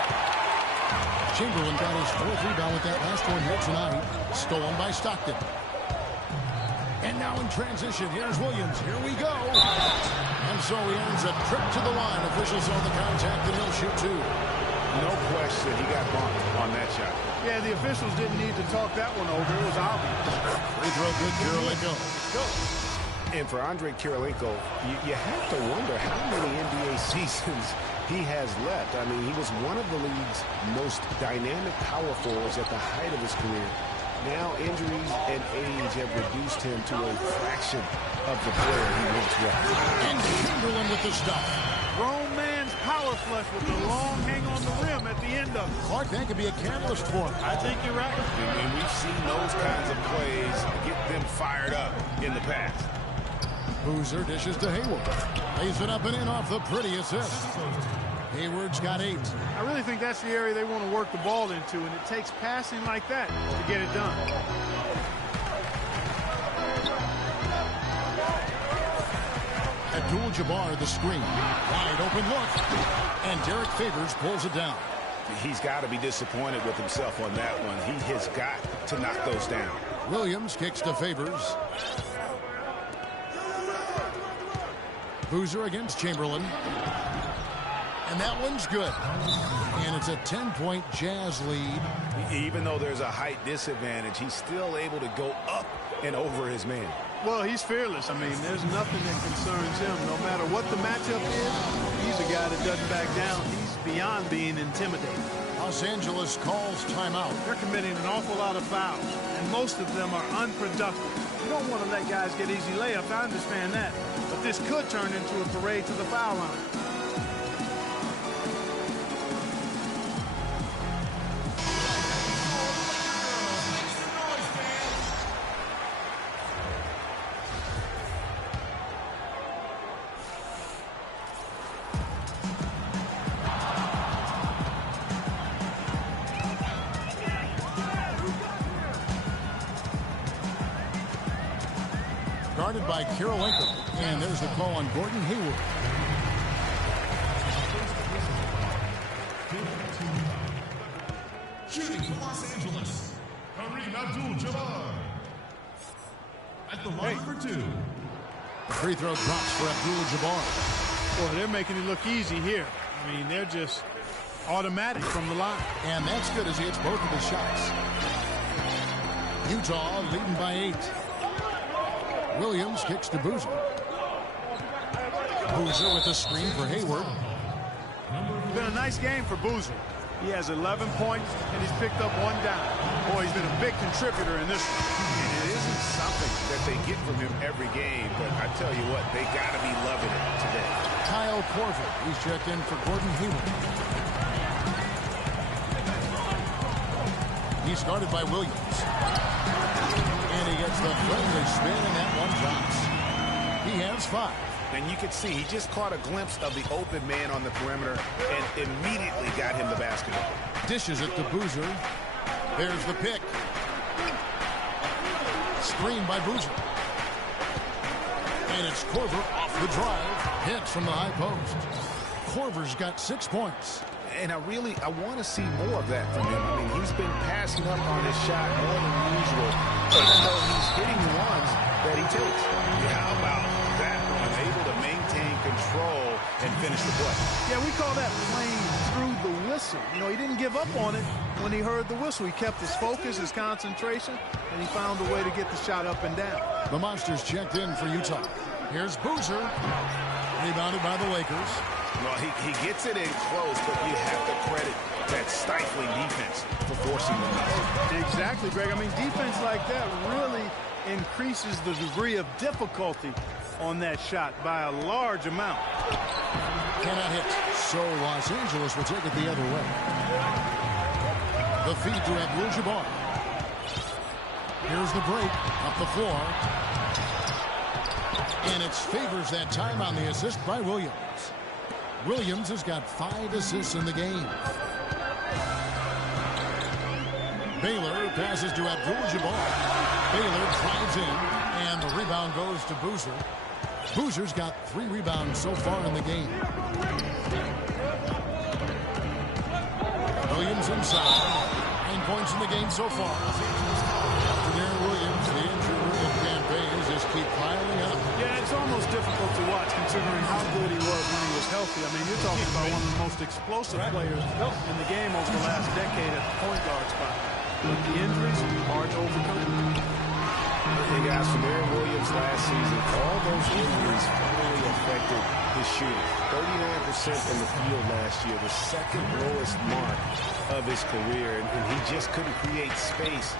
Chamberlain got his 4th rebound with that last one here tonight. Stolen by Stockton. And now in transition, here's Williams. Here we go. And so he earns a trip to the line. Officials on the contact, and he'll shoot 2. No question, he got bumped on that shot. Yeah, the officials didn't need to talk that one over. It was obvious. Free throw good, Kirilenko. Go. And for Andre Kirilenko, you have to wonder how many NBA seasons he has left. I mean, he was one of the league's most dynamic power forwards at the height of his career. Now injuries and age have reduced him to a fraction of the player he once was. And Chamberlain with the stop. Grown man's power flush with the long hang on the rim at the end of it. Clark, that could be a catalyst for him. I think you're right. And we've seen those kinds of plays get them fired up in the past. Boozer dishes to Hayward. Lays it up and in off the pretty assist. Hayward's got 8. I really think that's the area they want to work the ball into, and it takes passing like that to get it done. Abdul-Jabbar the screen. Wide open look. And Derek Favors pulls it down. He's got to be disappointed with himself on that one. He has got to knock those down. Williams kicks to Favors. Boozer against Chamberlain. And that one's good. And it's a 10-point Jazz lead. Even though there's a height disadvantage, he's still able to go up and over his man. Well, he's fearless. I mean, there's nothing that concerns him. No matter what the matchup is, he's a guy that doesn't back down. He's beyond being intimidating. Los Angeles calls timeout. They're committing an awful lot of fouls, and most of them are unproductive. You don't want to let guys get easy layups. I understand that. But this could turn into a parade to the foul line. guarded by Kirilenko. And there's the call on Gordon Hayward. Shooting for Los Angeles, Kareem Abdul-Jabbar. At the line for two. The free throw drops for Abdul-Jabbar. Boy, they're making it look easy here. I mean, they're just automatic from the line. And that's good as he hits both of his shots. Utah leading by 8. Williams kicks to Boozer. Boozer with the screen for Hayward. It's been a nice game for Boozer. He has 11 points, and he's picked up 1 down. Boy, he's been a big contributor in this one. And it isn't something that they get from him every game, but I tell you what, they got to be loving it today. Kyle Korver, he's checked in for Gordon Hayward. He's guarded by Williams. And he gets the friendly spin, and that one drops. He has 5. And you can see he just caught a glimpse of the open man on the perimeter and immediately got him the basketball. Dishes it to Boozer. There's the pick. Screen by Boozer. And it's Korver off the drive. Hits from the high post. Korver's got 6 points. And I want to see more of that from him. I mean, he's been passing up on his shot more than usual, even though he's hitting ones that he takes. How about that one? Able to maintain control and finish the play. Yeah, we call that playing through the whistle. You know, he didn't give up on it when he heard the whistle. He kept his focus, his concentration, and he found a way to get the shot up and down. The Monsters checked in for Utah. Here's Boozer. Rebounded by the Lakers. Well, he gets it in close, but you have to credit that stifling defense for forcing the miss. Exactly, Greg. I mean, defense like that really increases the degree of difficulty on that shot by a large amount. Cannot hit. So Los Angeles will take it the other way. The feed to Abdul-Jabbar. Here's the break. Up the floor. And it favors that time on the assist by Williams. Williams has got 5 assists in the game. Baylor passes to Abdul-Jabbar. Baylor drives in, and the rebound goes to Boozer. Boozer's got 3 rebounds so far in the game. Williams inside. 9 points in the game so far. After Darren Williams, the injury campaigns just keep piling up. Yeah, it's almost difficult to watch considering how good he was when he was healthy. I mean, you're talking about one of the most explosive players in the game over the last decade at the point guard spot. But the injuries, hard to overcome. Hey guys, from Darren Williams last season, all those injuries really affected his shooting. 39% in the field last year, the second lowest mark of his career, and he just couldn't create space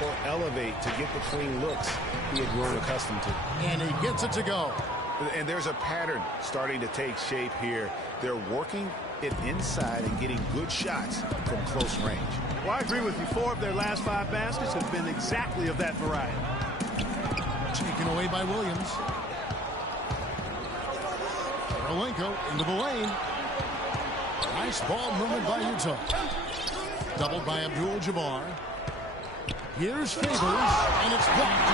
or elevate to get the clean looks he had grown accustomed to. And he gets it to go. And there's a pattern starting to take shape here. They're working it inside and getting good shots from close range. Well, I agree with you. 4 of their last 5 baskets have been exactly of that variety. Taken away by Williams. Kirilenko into the lane. Nice ball movement by Utah. Doubled by Abdul-Jabbar. Here's Favors, and it's blocked.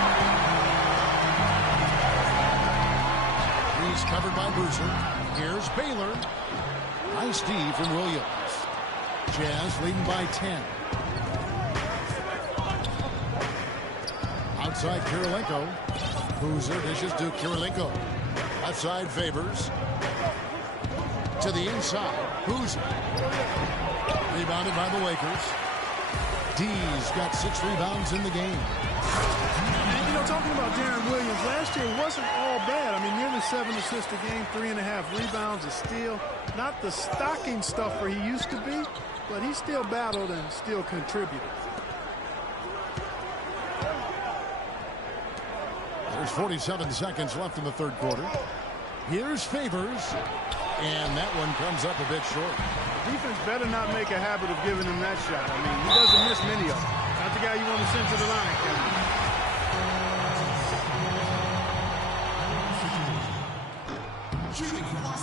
He's covered by Boozer. Here's Baylor. Nice D from Williams. Jazz leading by 10. Outside Kirilenko. Boozer dishes to Kirilenko. Outside Favors. To the inside. Boozer. Rebounded by the Lakers. D's got 6 rebounds in the game. And, you know, talking about Darren Williams, last year wasn't all bad. I mean, nearly 7 assists a game, 3.5 rebounds, a steal. Not the stocking stuffer he used to be, but he still battled and still contributed. There's 47 seconds left in the third quarter. Here's Favors, and that one comes up a bit short. The defense better not make a habit of giving him that shot. I mean, he doesn't miss many of them. Not the guy you want to send to the line, Kevin.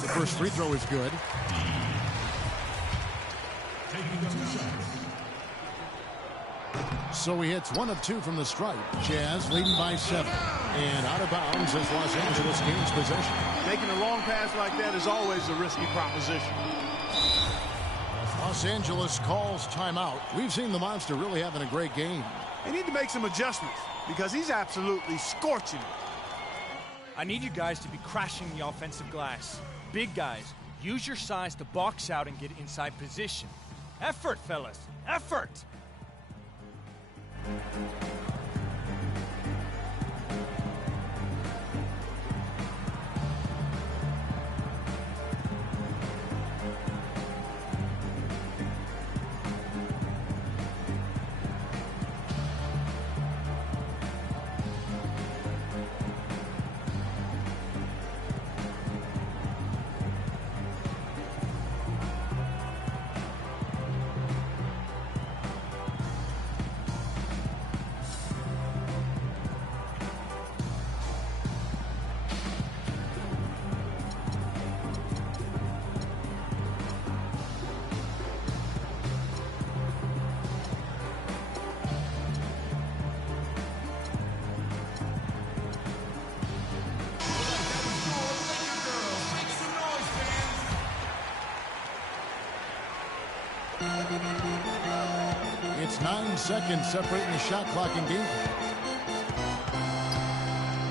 The first free throw is good. So he hits 1 of 2 from the stripe. Jazz leading by 7. And out of bounds as Los Angeles gains possession. Making a long pass like that is always a risky proposition. Los Angeles calls timeout. We've seen the Monster really having a great game. They need to make some adjustments because he's absolutely scorching it. I need you guys to be crashing the offensive glass. Big guys, use your size to box out and get inside position. Effort, fellas, effort! It's 9 seconds separating the shot clock and game.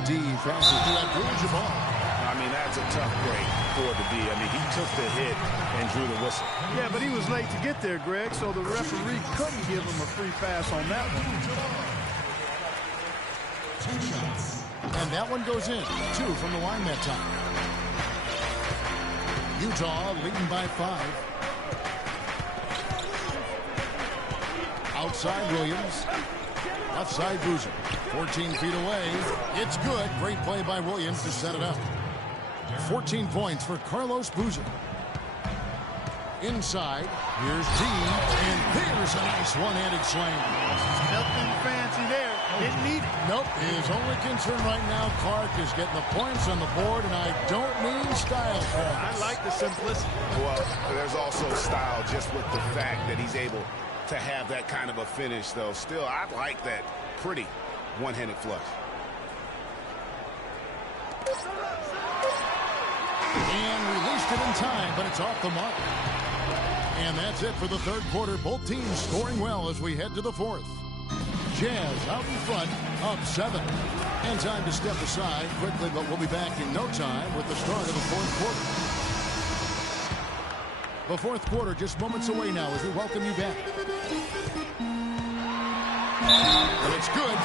D passes to Abdul-Jabbar. I mean, that's a tough break for the D. I mean, he took the hit and drew the whistle. Yeah, but he was late to get there, Greg, so the referee couldn't give him a free pass on that one. And that one goes in. 2 from the line that time. Utah leading by 5. Outside Williams. Left side Boozer. 14 feet away. It's good. Great play by Williams to set it up. 14 points for Carlos Boozer. Inside. Here's D. And there's a nice one-handed slam. Nothing fancy there. Didn't need it. Nope. His only concern right now, Clark, is getting the points on the board, and I don't mean style points. I like the simplicity. Well, there's also style just with the fact that he's able to have that kind of a finish, though. Still, I like that pretty one-handed flush. And released it in time, but it's off the mark. And that's it for the third quarter. Both teams scoring well as we head to the fourth. Jazz out in front, up 7. And time to step aside quickly, but we'll be back in no time with the start of the fourth quarter. The fourth quarter just moments away now as we welcome you back. And it's good.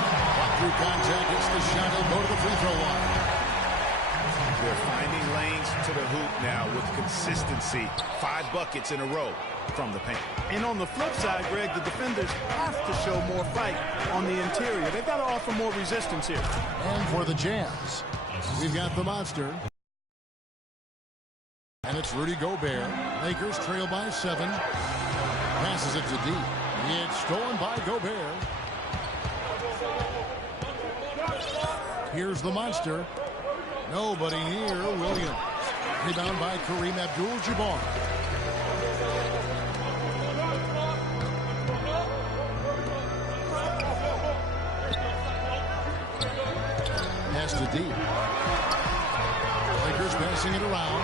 Through contact, it's the shot. He'll go to the free throw line. They're finding lanes to the hoop now with consistency. 5 buckets in a row from the paint. And on the flip side, Greg, the defenders have to show more fight on the interior. They've got to offer more resistance here. And for the Jazz, we've got the Monster. And it's Rudy Gobert. Lakers trail by 7. Passes it to D. It's stolen by Gobert. Here's the Monster. Nobody near Williams. Rebound by Kareem Abdul-Jabbar. Pass to D. Lakers passing it around.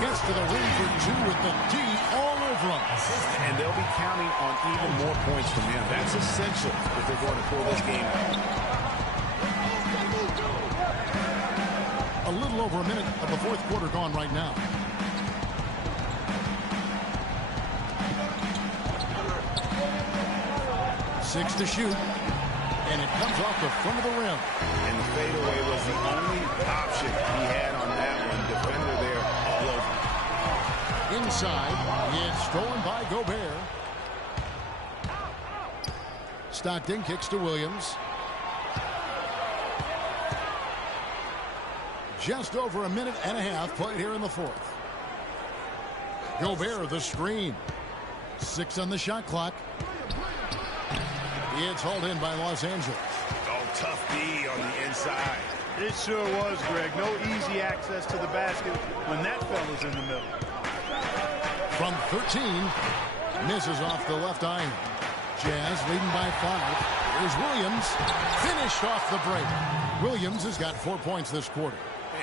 Gets to the ring for 2 with the D all over him. And they'll be counting on even more points from him. That's essential if they're going to pull this game out. A little over a minute of the fourth quarter gone right now. Six to shoot. And it comes off the front of the rim. And the fadeaway was the only option he had on that one. Defender there all over. Inside. It's stolen by Gobert. Stockton kicks to Williams. Just over a minute and a half played here in the fourth. Gobert, the screen. 6 on the shot clock. It's hauled in by Los Angeles. Oh, tough D on the inside. It sure was, Greg. No easy access to the basket when that fella's in the middle. From 13, misses off the left iron. Jazz leading by 5. Here's Williams. Finished off the break. Williams has got 4 points this quarter.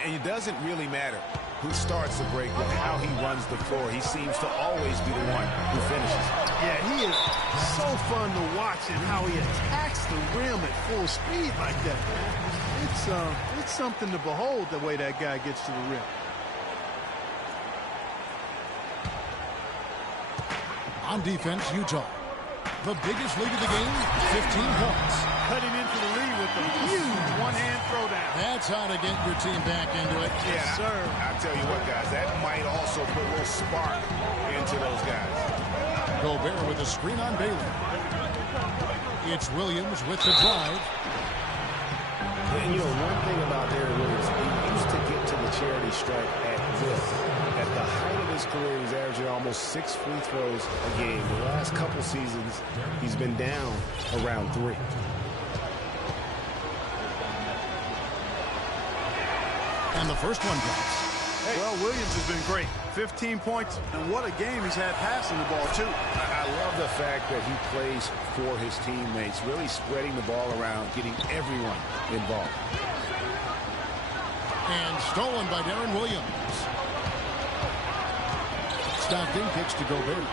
And it doesn't really matter who starts the break or how he runs the floor. He seems to always be the one who finishes. Yeah, he is so fun to watch and how he attacks the rim at full speed like that, man. It's something to behold the way that guy gets to the rim. On defense, Utah. The biggest lead of the game, 15 points. Cutting into the lead with a huge one-hand throwdown. That's how to get your team back into it. Yes, sir. I'll tell you what, guys, that might also put a little spark into those guys. Gobert with a screen on Bailey. It's Williams with the drive. And, you know, one thing about Darren Williams, he used to get to the charity stripe at will. At the height of his career, he's averaging almost 6 free throws a game. The last couple seasons, he's been down around 3. And the first one drops. Well, Williams has been great. 15 points, and what a game he's had passing the ball, too. I love the fact that he plays for his teammates, really spreading the ball around, getting everyone involved. And stolen by Darren Williams. Stockton kicks to Gobert.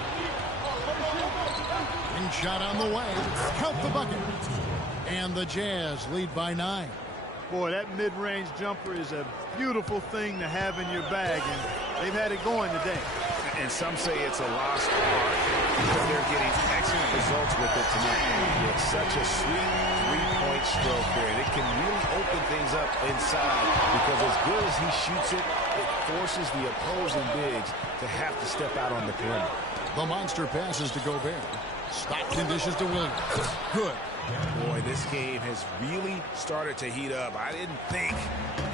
And shot on the way. Help the bucket. And the Jazz lead by 9. Boy, that mid-range jumper is a beautiful thing to have in your bag, and they've had it going today. And some say it's a lost art because they're getting excellent results with it tonight. It's such a sweet three-point stroke there. It can really open things up inside because as good as he shoots it, it forces the opposing bigs to have to step out on the perimeter. The monster passes to Gobert. Stockton dishes to Williams. Good. Boy, this game has really started to heat up. I didn't think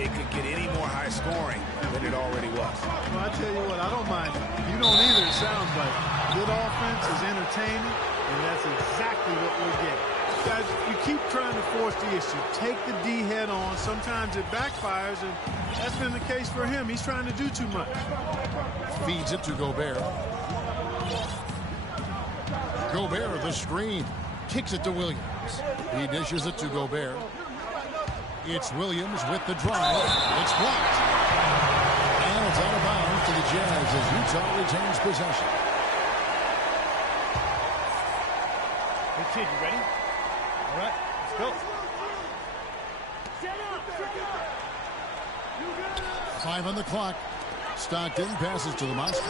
it could get any more high scoring than it already was. Well, I tell you what, I don't mind. You don't either, it sounds like. Good offense is entertaining, and that's exactly what we're getting. Guys, you keep trying to force the issue. Take the D head on. Sometimes it backfires, and that's been the case for him. He's trying to do too much. Feeds it to Gobert. Gobert, the screen. Kicks it to Williams. He dishes it to Gobert. It's Williams with the drive. It's blocked. And it's out of bounds to the Jazz as Utah retains possession. Hey, kid, you ready? All right, let's go. 5 on the clock. Stockton passes to the monster.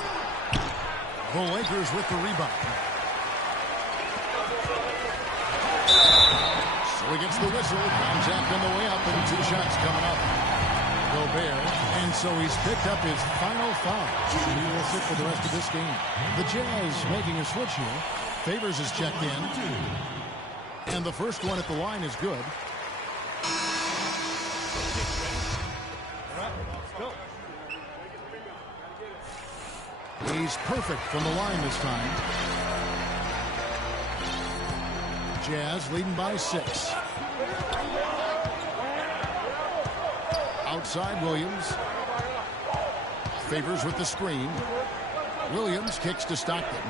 The Lakers with the rebound. So he gets the whistle. Contact on the way up, and 2 shots coming up. Gobert, and so he's picked up his final foul. He will sit for the rest of this game. The Jazz making a switch here. Favors is checked in. And the first one at the line is good. He's perfect from the line this time. Jazz leading by 6. Outside Williams. Favors with the screen. Williams kicks to Stockton.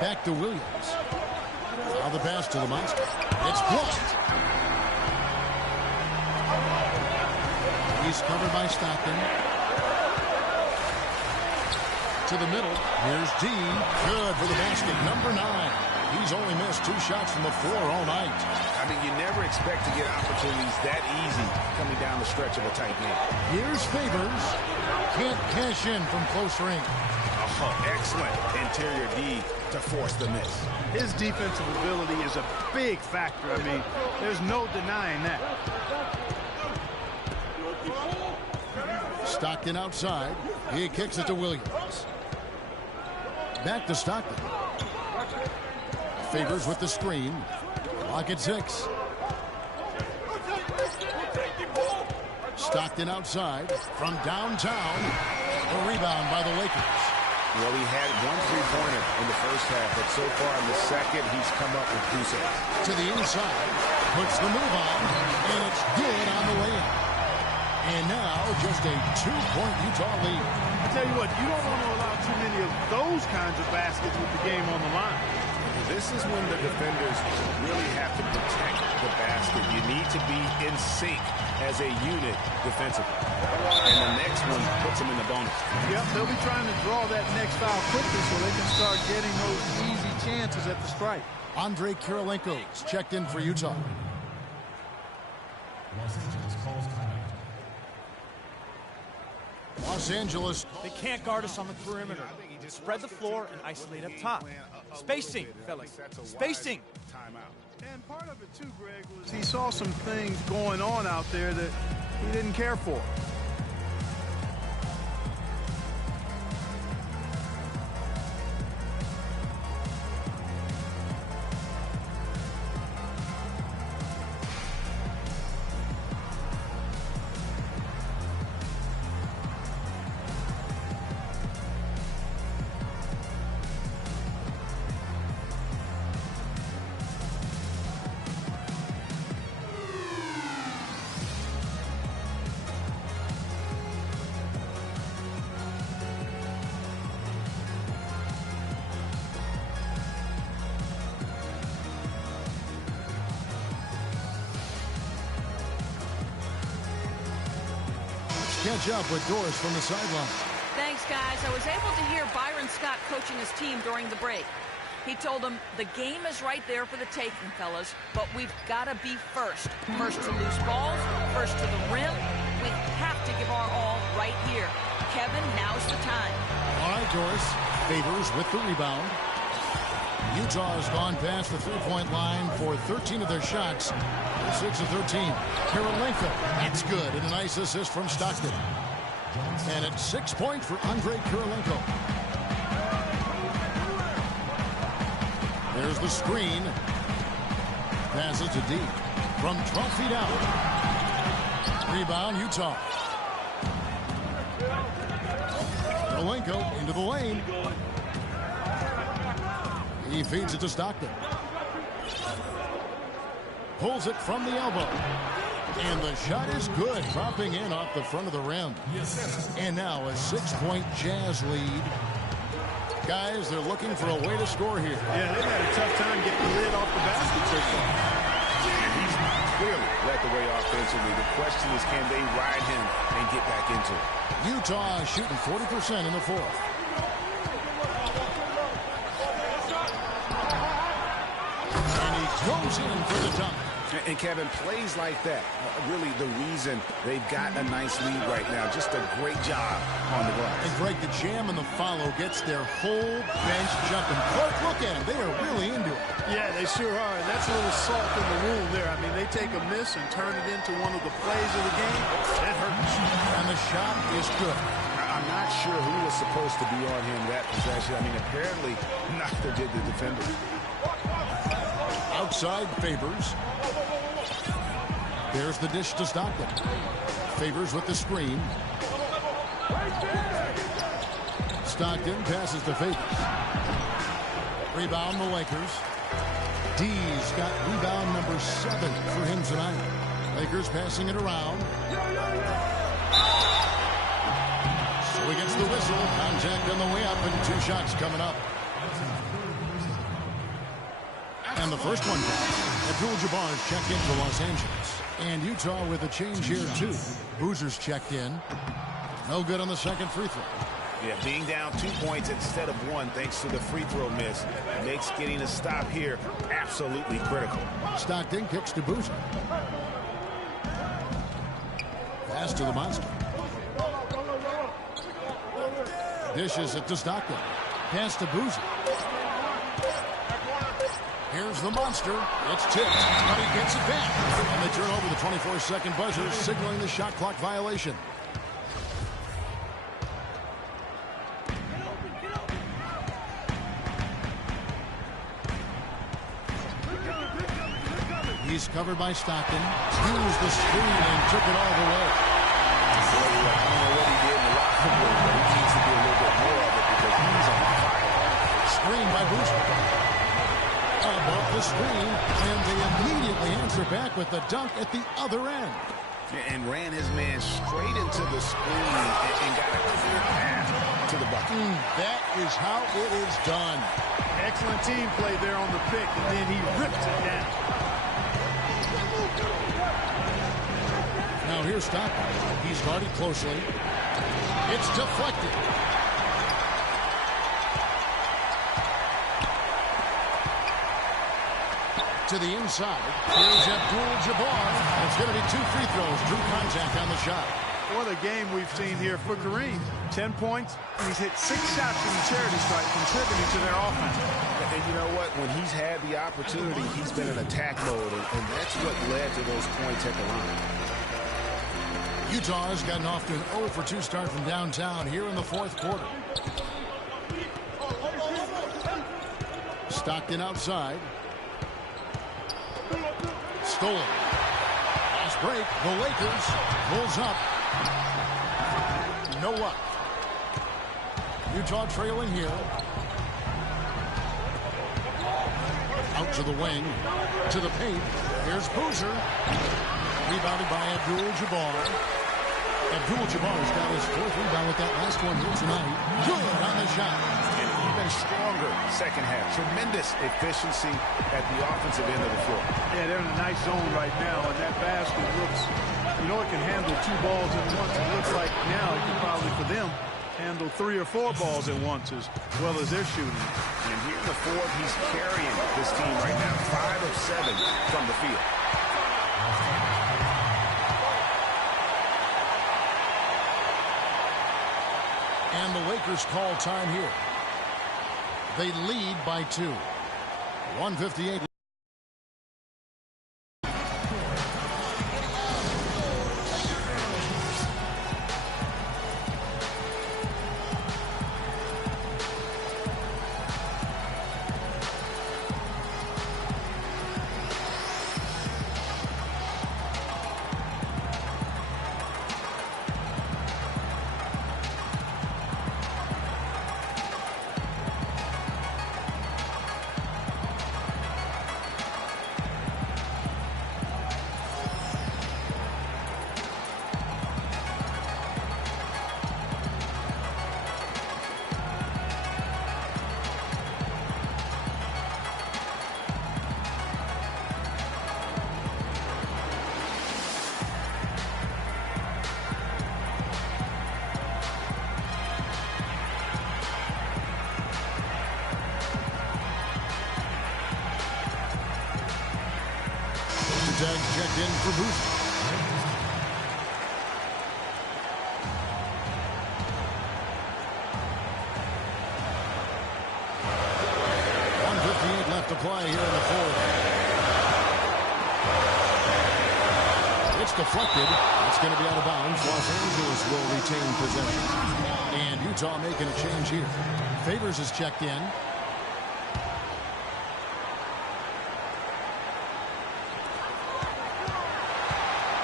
Back to Williams. Now the pass to the monster. It's blocked. He's covered by Stockton. To the middle. Here's D. Good for the basket. Number 9. He's only missed 2 shots from the floor all night. I mean, you never expect to get opportunities that easy coming down the stretch of a tight game. Here's Favors. Can't cash in from close range. Oh, excellent interior D to force the miss. His defensive ability is a big factor. I mean, there's no denying that. Stockton outside. He kicks it to Williams. Back to Stockton. Favors with the screen. Clock at 6. Stockton outside from downtown. The rebound by the Lakers. Well, he had 1 3-pointer in the first half, but so far in the second, he's come up with 2 sets. To the inside. Puts the move on. And it's good on the way in. And now just a 2-point Utah lead. tell you what, you don't want to allow too many of those kinds of baskets with the game on the line. This is when the defenders really have to protect the basket. You need to be in sync as a unit defensively. And the next one puts them in the bonus. Yep, they'll be trying to draw that next foul quickly so they can start getting those easy chances at the stripe. Andre Kirilenko is checked in for Utah. Los Angeles. They can't guard us on the perimeter. Spread the floor and isolate up top. Spacing, fellas. Spacing. And part of it, too, Greg, was he saw some things going on out there that he didn't care for. Catch up with Doris from the sideline. Thanks, guys. I was able to hear Byron Scott coaching his team during the break. He told them the game is right there for the taking, fellas, but we've got to be first. First to loose balls, first to the rim. We have to give our all right here. Kevin, now's the time. All right, Doris. Favors with the rebound. Utah has gone past the three-point line for 13 of their shots. 6 of 13. Kirilenko. It's good. And a nice assist from Stockton. And it's 6 points for Andre Kirilenko. There's the screen. Passes to deep. From 12 feet out. Rebound, Utah. Kirilenko into the lane. He feeds it to Stockton. Pulls it from the elbow. And the shot is good. Dropping in off the front of the rim. And now a 6-point Jazz lead. Guys, they're looking for a way to score here. Yeah, they've had a tough time getting the lid off the basket so far. He's clearly led the way offensively. The question is, can they ride him and get back into it? Utah is shooting 40% in the fourth. Goes in for the dunk. And Kevin, plays like that, really the reason they've got a nice lead right now. Just a great job on the glass. And Greg, the jam and the follow gets their whole bench jumping. Look at them. They are really into it. Yeah, they sure are. And that's a little salt in the wound there. I mean, they take a miss and turn it into one of the plays of the game. That hurts. And the shot is good. I'm not sure who was supposed to be on him that possession. I mean, apparently neither did the defender. Outside, Favors. There's the dish to Stockton. Favors with the screen. Stockton passes to Favors. Rebound the Lakers. D's got rebound number 7 for him tonight. Lakers passing it around. So he gets the whistle. Contact on the way up and 2 shots coming up. And the first one goes. Abdul-Jabbar is checked in for Los Angeles. And Utah with a change here, too. Boozer's checked in. No good on the second free throw. Yeah, being down 2 points instead of 1 thanks to the free throw miss makes getting a stop here absolutely critical. Stockton kicks to Boozer. Pass to the monster. Dishes it to Stockton. Pass to Boozer. Here's the monster. It's tipped, but he gets it back. And they turn over the 24-second buzzer, signaling the shot clock violation. He's covered by Stockton. Used the screen and took it all the way. I don't know what he did in the locker room, but he needs to do a little bit more of it because he's on fire. Screen by Boozer. Above the screen, and they immediately answer back with the dunk at the other end. And ran his man straight into the screen and got a clear path to the bucket. That is how it is done. Excellent team play there on the pick, and then he ripped it down. Now here's Stockton. He's guarded closely. It's deflected. To the inside. Here's Abdul-Jabbar. It's going to be 2 free throws. Drew contact on the shot. What a game we've seen here for Kareem. 10 points. He's hit 6 shots from the charity stripe, contributing to their offense. And you know what? When he's had the opportunity, he's been in attack mode, and that's what led to those points at the line. Utah has gotten off to an 0 for 2 start from downtown here in the 4th quarter. Stockton outside. Stolen. Fast break. The Lakers pulls up. No luck. Utah trailing here. Out to the wing. To the paint. Here's Boozer. Rebounded by Abdul-Jabbar. Abdul-Jabbar's got his 4th rebound with that last one here tonight. Good on the shot. An even stronger second half. Tremendous efficiency at the offensive end of the floor. Yeah, they're in a nice zone right now, and that basket looks, you know, it can handle 2 balls at once. It looks like now it can probably, for them, handle 3 or 4 balls at once as well as they're shooting. And here in the 4th, he's carrying this team right now. 5 of 7 from the field. And the Lakers call time here. They lead by 2. 158. Tags checked in for Boozer. .158 left to play here in the 4th. It's deflected. It's going to be out of bounds. Los Angeles will retain possession. And Utah making a change here. Favors is checked in.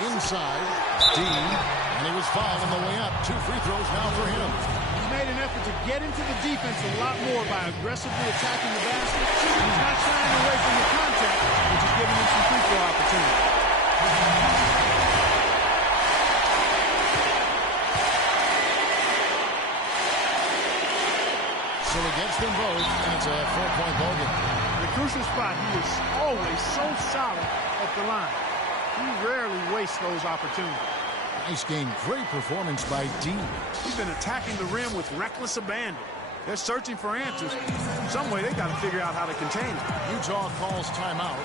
Inside, Dean, and he was fouled on the way up. 2 free throws now for him. He's made an effort to get into the defense a lot more by aggressively attacking the basket. He's not shying away from the contact, which is giving him some free throw opportunity. So he gets them both, and it's a 4-point ball game. In a crucial spot, he is always so solid at the line. He rarely wastes those opportunities. Nice game. Great performance by Dean. He's been attacking the rim with reckless abandon. They're searching for answers. Some way they got to figure out how to contain it. Utah calls timeout.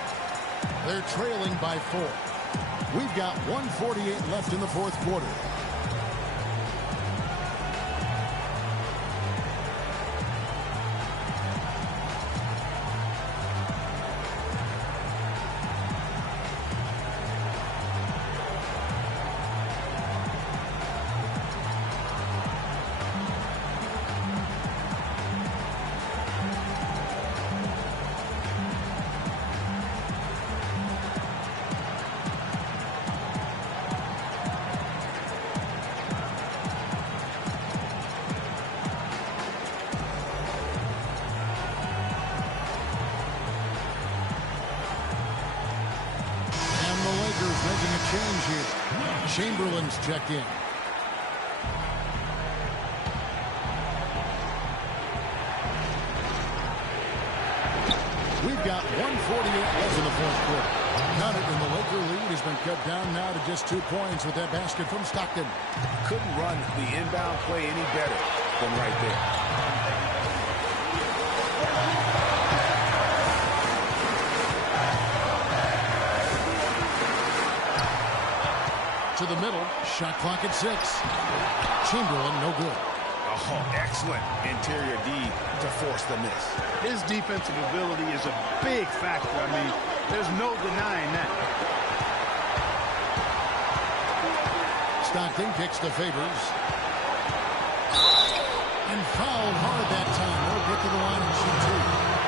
They're trailing by 4. We've got 1:48 left in the 4th quarter. causing a change here. Chamberlain's checked in. We've got 1:48 left in the fourth quarter. Counted, and the Laker lead has been cut down now to just 2 points with that basket from Stockton. Couldn't run the inbound play any better than right there. To the middle, shot clock at 6. Chamberlain, no good. Oh, excellent interior D to force the miss. His defensive ability is a big factor. I mean, there's no denying that. Stockton kicks to Favors. And fouled hard that time. No get to the line and shoot 2.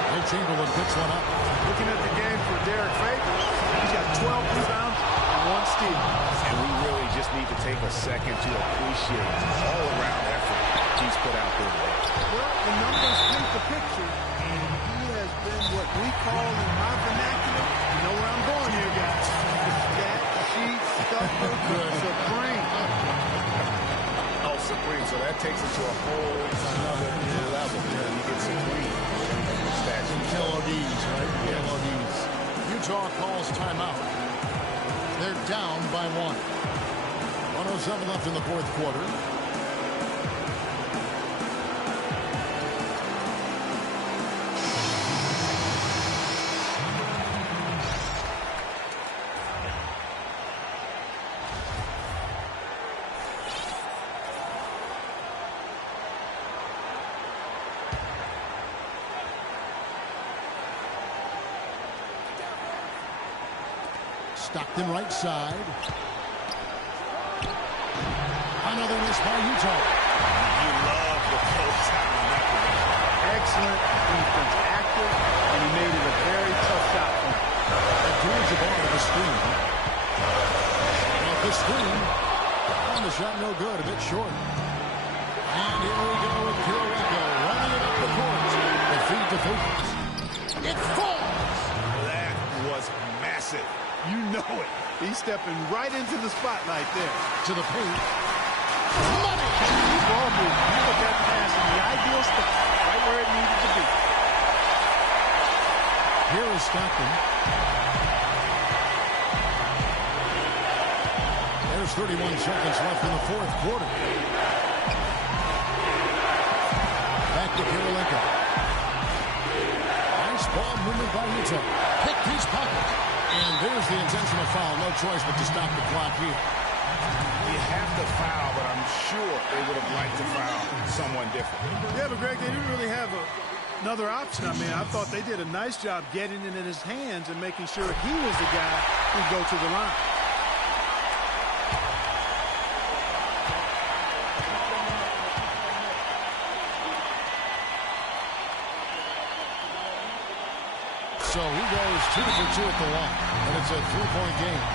Will Chamberlain picks one up. Looking at the game for Derek Favors, he's got 12 rebounds and 1 steal. And we really just need to take a second to appreciate all-around effort he's put out there today. Well, the numbers paint the picture, and he has been what we call in my vernacular, you know where I'm going here, guys, the stat sheet stuffer supreme. Oh, supreme, so that takes it to a whole another level. You get supreme. LODs, right? Yeah. LODs. Utah calls timeout. They're down by 1. 1:07 left in the fourth quarter. Stockton right side. Another miss by Utah. You love the post out on that one. Excellent defense, active, and he made it a very tough shot for him. Adores the ball to the screen. Off the screen. And the shot no good, a bit short. And here we go with Kirilenko running it up the court. The feed to Favors. It falls. That was massive. You know it. He's stepping right into the spotlight there. To the paint. Money! He ball move. He put that pass in the ideal spot, right where it needed to be. Here is Stockton. There's 31 seconds left in the fourth quarter. Back to Kirilenko. Nice ball movement by Utah. Picked his pocket. And there's the intentional foul. No choice but to stop the clock here. You have to foul, but I'm sure they would have liked to foul someone different. Yeah, but Greg, they didn't really have another option. I mean, I thought they did a nice job getting it in his hands and making sure he was the guy who'd go to the line. So he goes 2 for 2 at the line, and it's a 3-point game.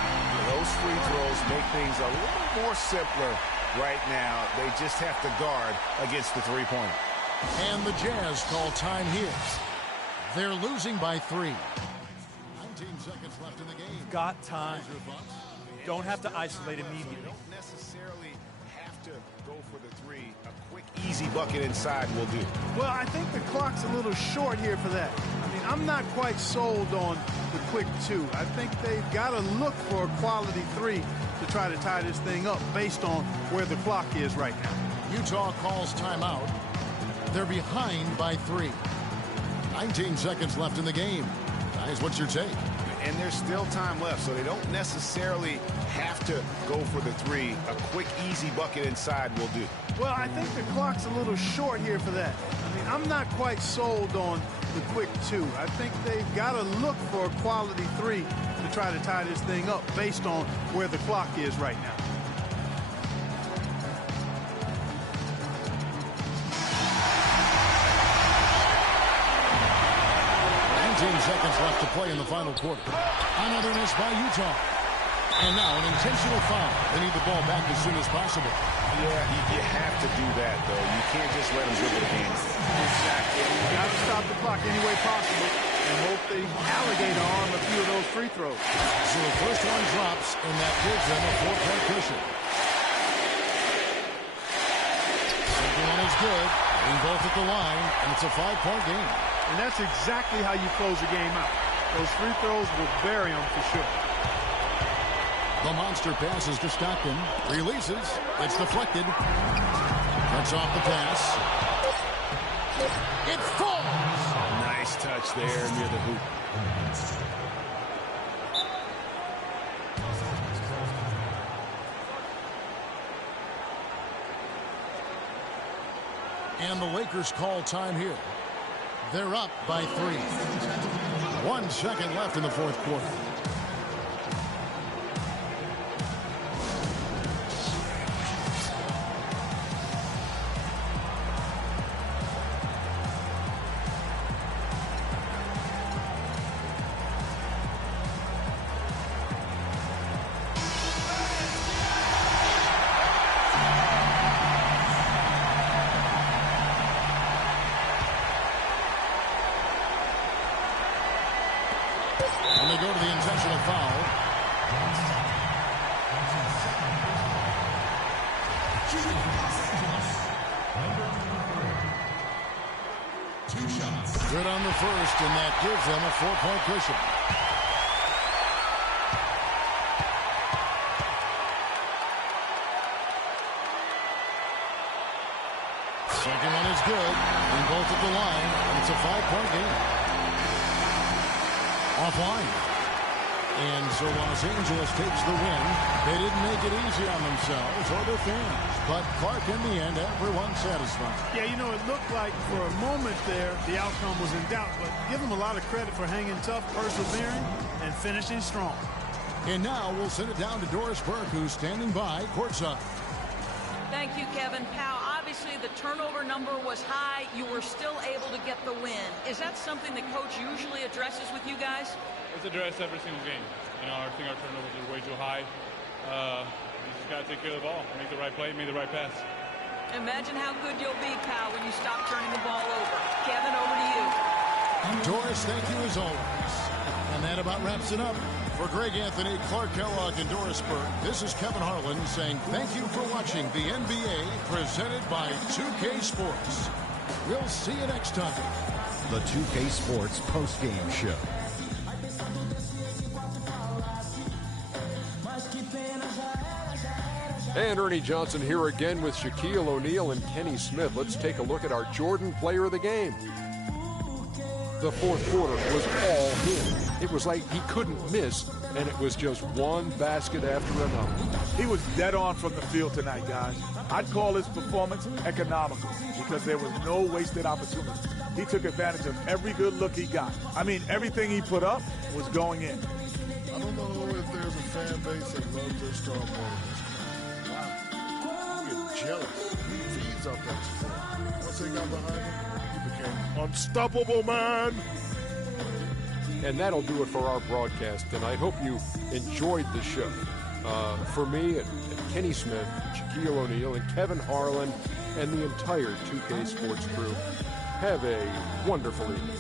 Those free throws make things a little more simpler right now. They just have to guard against the three-pointer. And the Jazz call time here. They're losing by 3. 19 seconds left in the game. Got time. Don't have to isolate immediately. Don't necessarily have to go for the three. A quick, easy bucket inside will do. Well, I think the clock's a little short here for that. I mean, I'm not quite sold on the quick 2. I think they've got to look for a quality 3 to try to tie this thing up based on where the clock is right now. Utah calls timeout. They're behind by 3. 19 seconds left in the game. Guys, what's your take? And there's still time left, so they don't necessarily have to go for the three. A quick, easy bucket inside will do. Well, I think the clock's a little short here for that. I mean, I'm not quite sold on the quick 2. I think they've got to look for a quality 3 to try to tie this thing up based on where the clock is right now. Seconds left to play in the final quarter. Another miss by Utah. And now an intentional foul. They need the ball back as soon as possible. Yeah, you have to do that, though. You can't just let them dribble the hands. Exactly. You got to stop the clock any way possible. and hope they alligator on a few of those free throws. So the first one drops, and that gives them a 4-point cushion. Second one is good. Being both at the line, and it's a 5-point game. And that's exactly how you close a game out. Those free throws will bury them for sure. The monster passes to Stockton. Releases. It's deflected. Cuts off the pass. It falls. Nice touch there near the hoop. And the Lakers call time here. They're up by 3. 1 second left in the fourth quarter. And they go to the intentional foul. Good on the first, and that gives them a 4-point cushion. Second one is good, and both at the line, and it's a 5-point game. Offline. And so Los Angeles takes the win. They didn't make it easy on themselves or their fans. But Clark, in the end, everyone's satisfied. Yeah, you know, it looked like for a moment there the outcome was in doubt. But give them a lot of credit for hanging tough, persevering, and finishing strong. And now we'll send it down to Doris Burke, who's standing by courtside. Thank you, Kevin. Powell, obviously the turnover number was high. You were still able to get the win. Is that something the coach usually addresses with you guys? It's addressed every single game. You know, I think our turnovers are way too high. You just got to take care of the ball, make the right play, make the right pass. Imagine how good you'll be, Powell, when you stop turning the ball over. Kevin, over to you. Doris, thank you as always. And that about wraps it up. For Greg Anthony, Clark Kellogg, and Doris Burke, this is Kevin Harlan saying thank you for watching the NBA presented by 2K Sports. We'll see you next time. The 2K Sports postgame show. And Ernie Johnson here again with Shaquille O'Neal and Kenny Smith. Let's take a look at our Jordan player of the game. The fourth quarter was all him. It was like he couldn't miss, and it was just one basket after another. He was dead on from the field tonight, guys. I'd call his performance economical because there was no wasted opportunity. He took advantage of every good look he got. I mean, everything he put up was going in. I don't know if there's a fan base that loves their star players. Wow. You get jealous. He feeds off that support. Once they got behind him, he became unstoppable, man. And that'll do it for our broadcast, and I hope you enjoyed the show. For me and Kenny Smith, Shaquille O'Neal, and Kevin Harlan, and the entire 2K Sports crew, have a wonderful evening.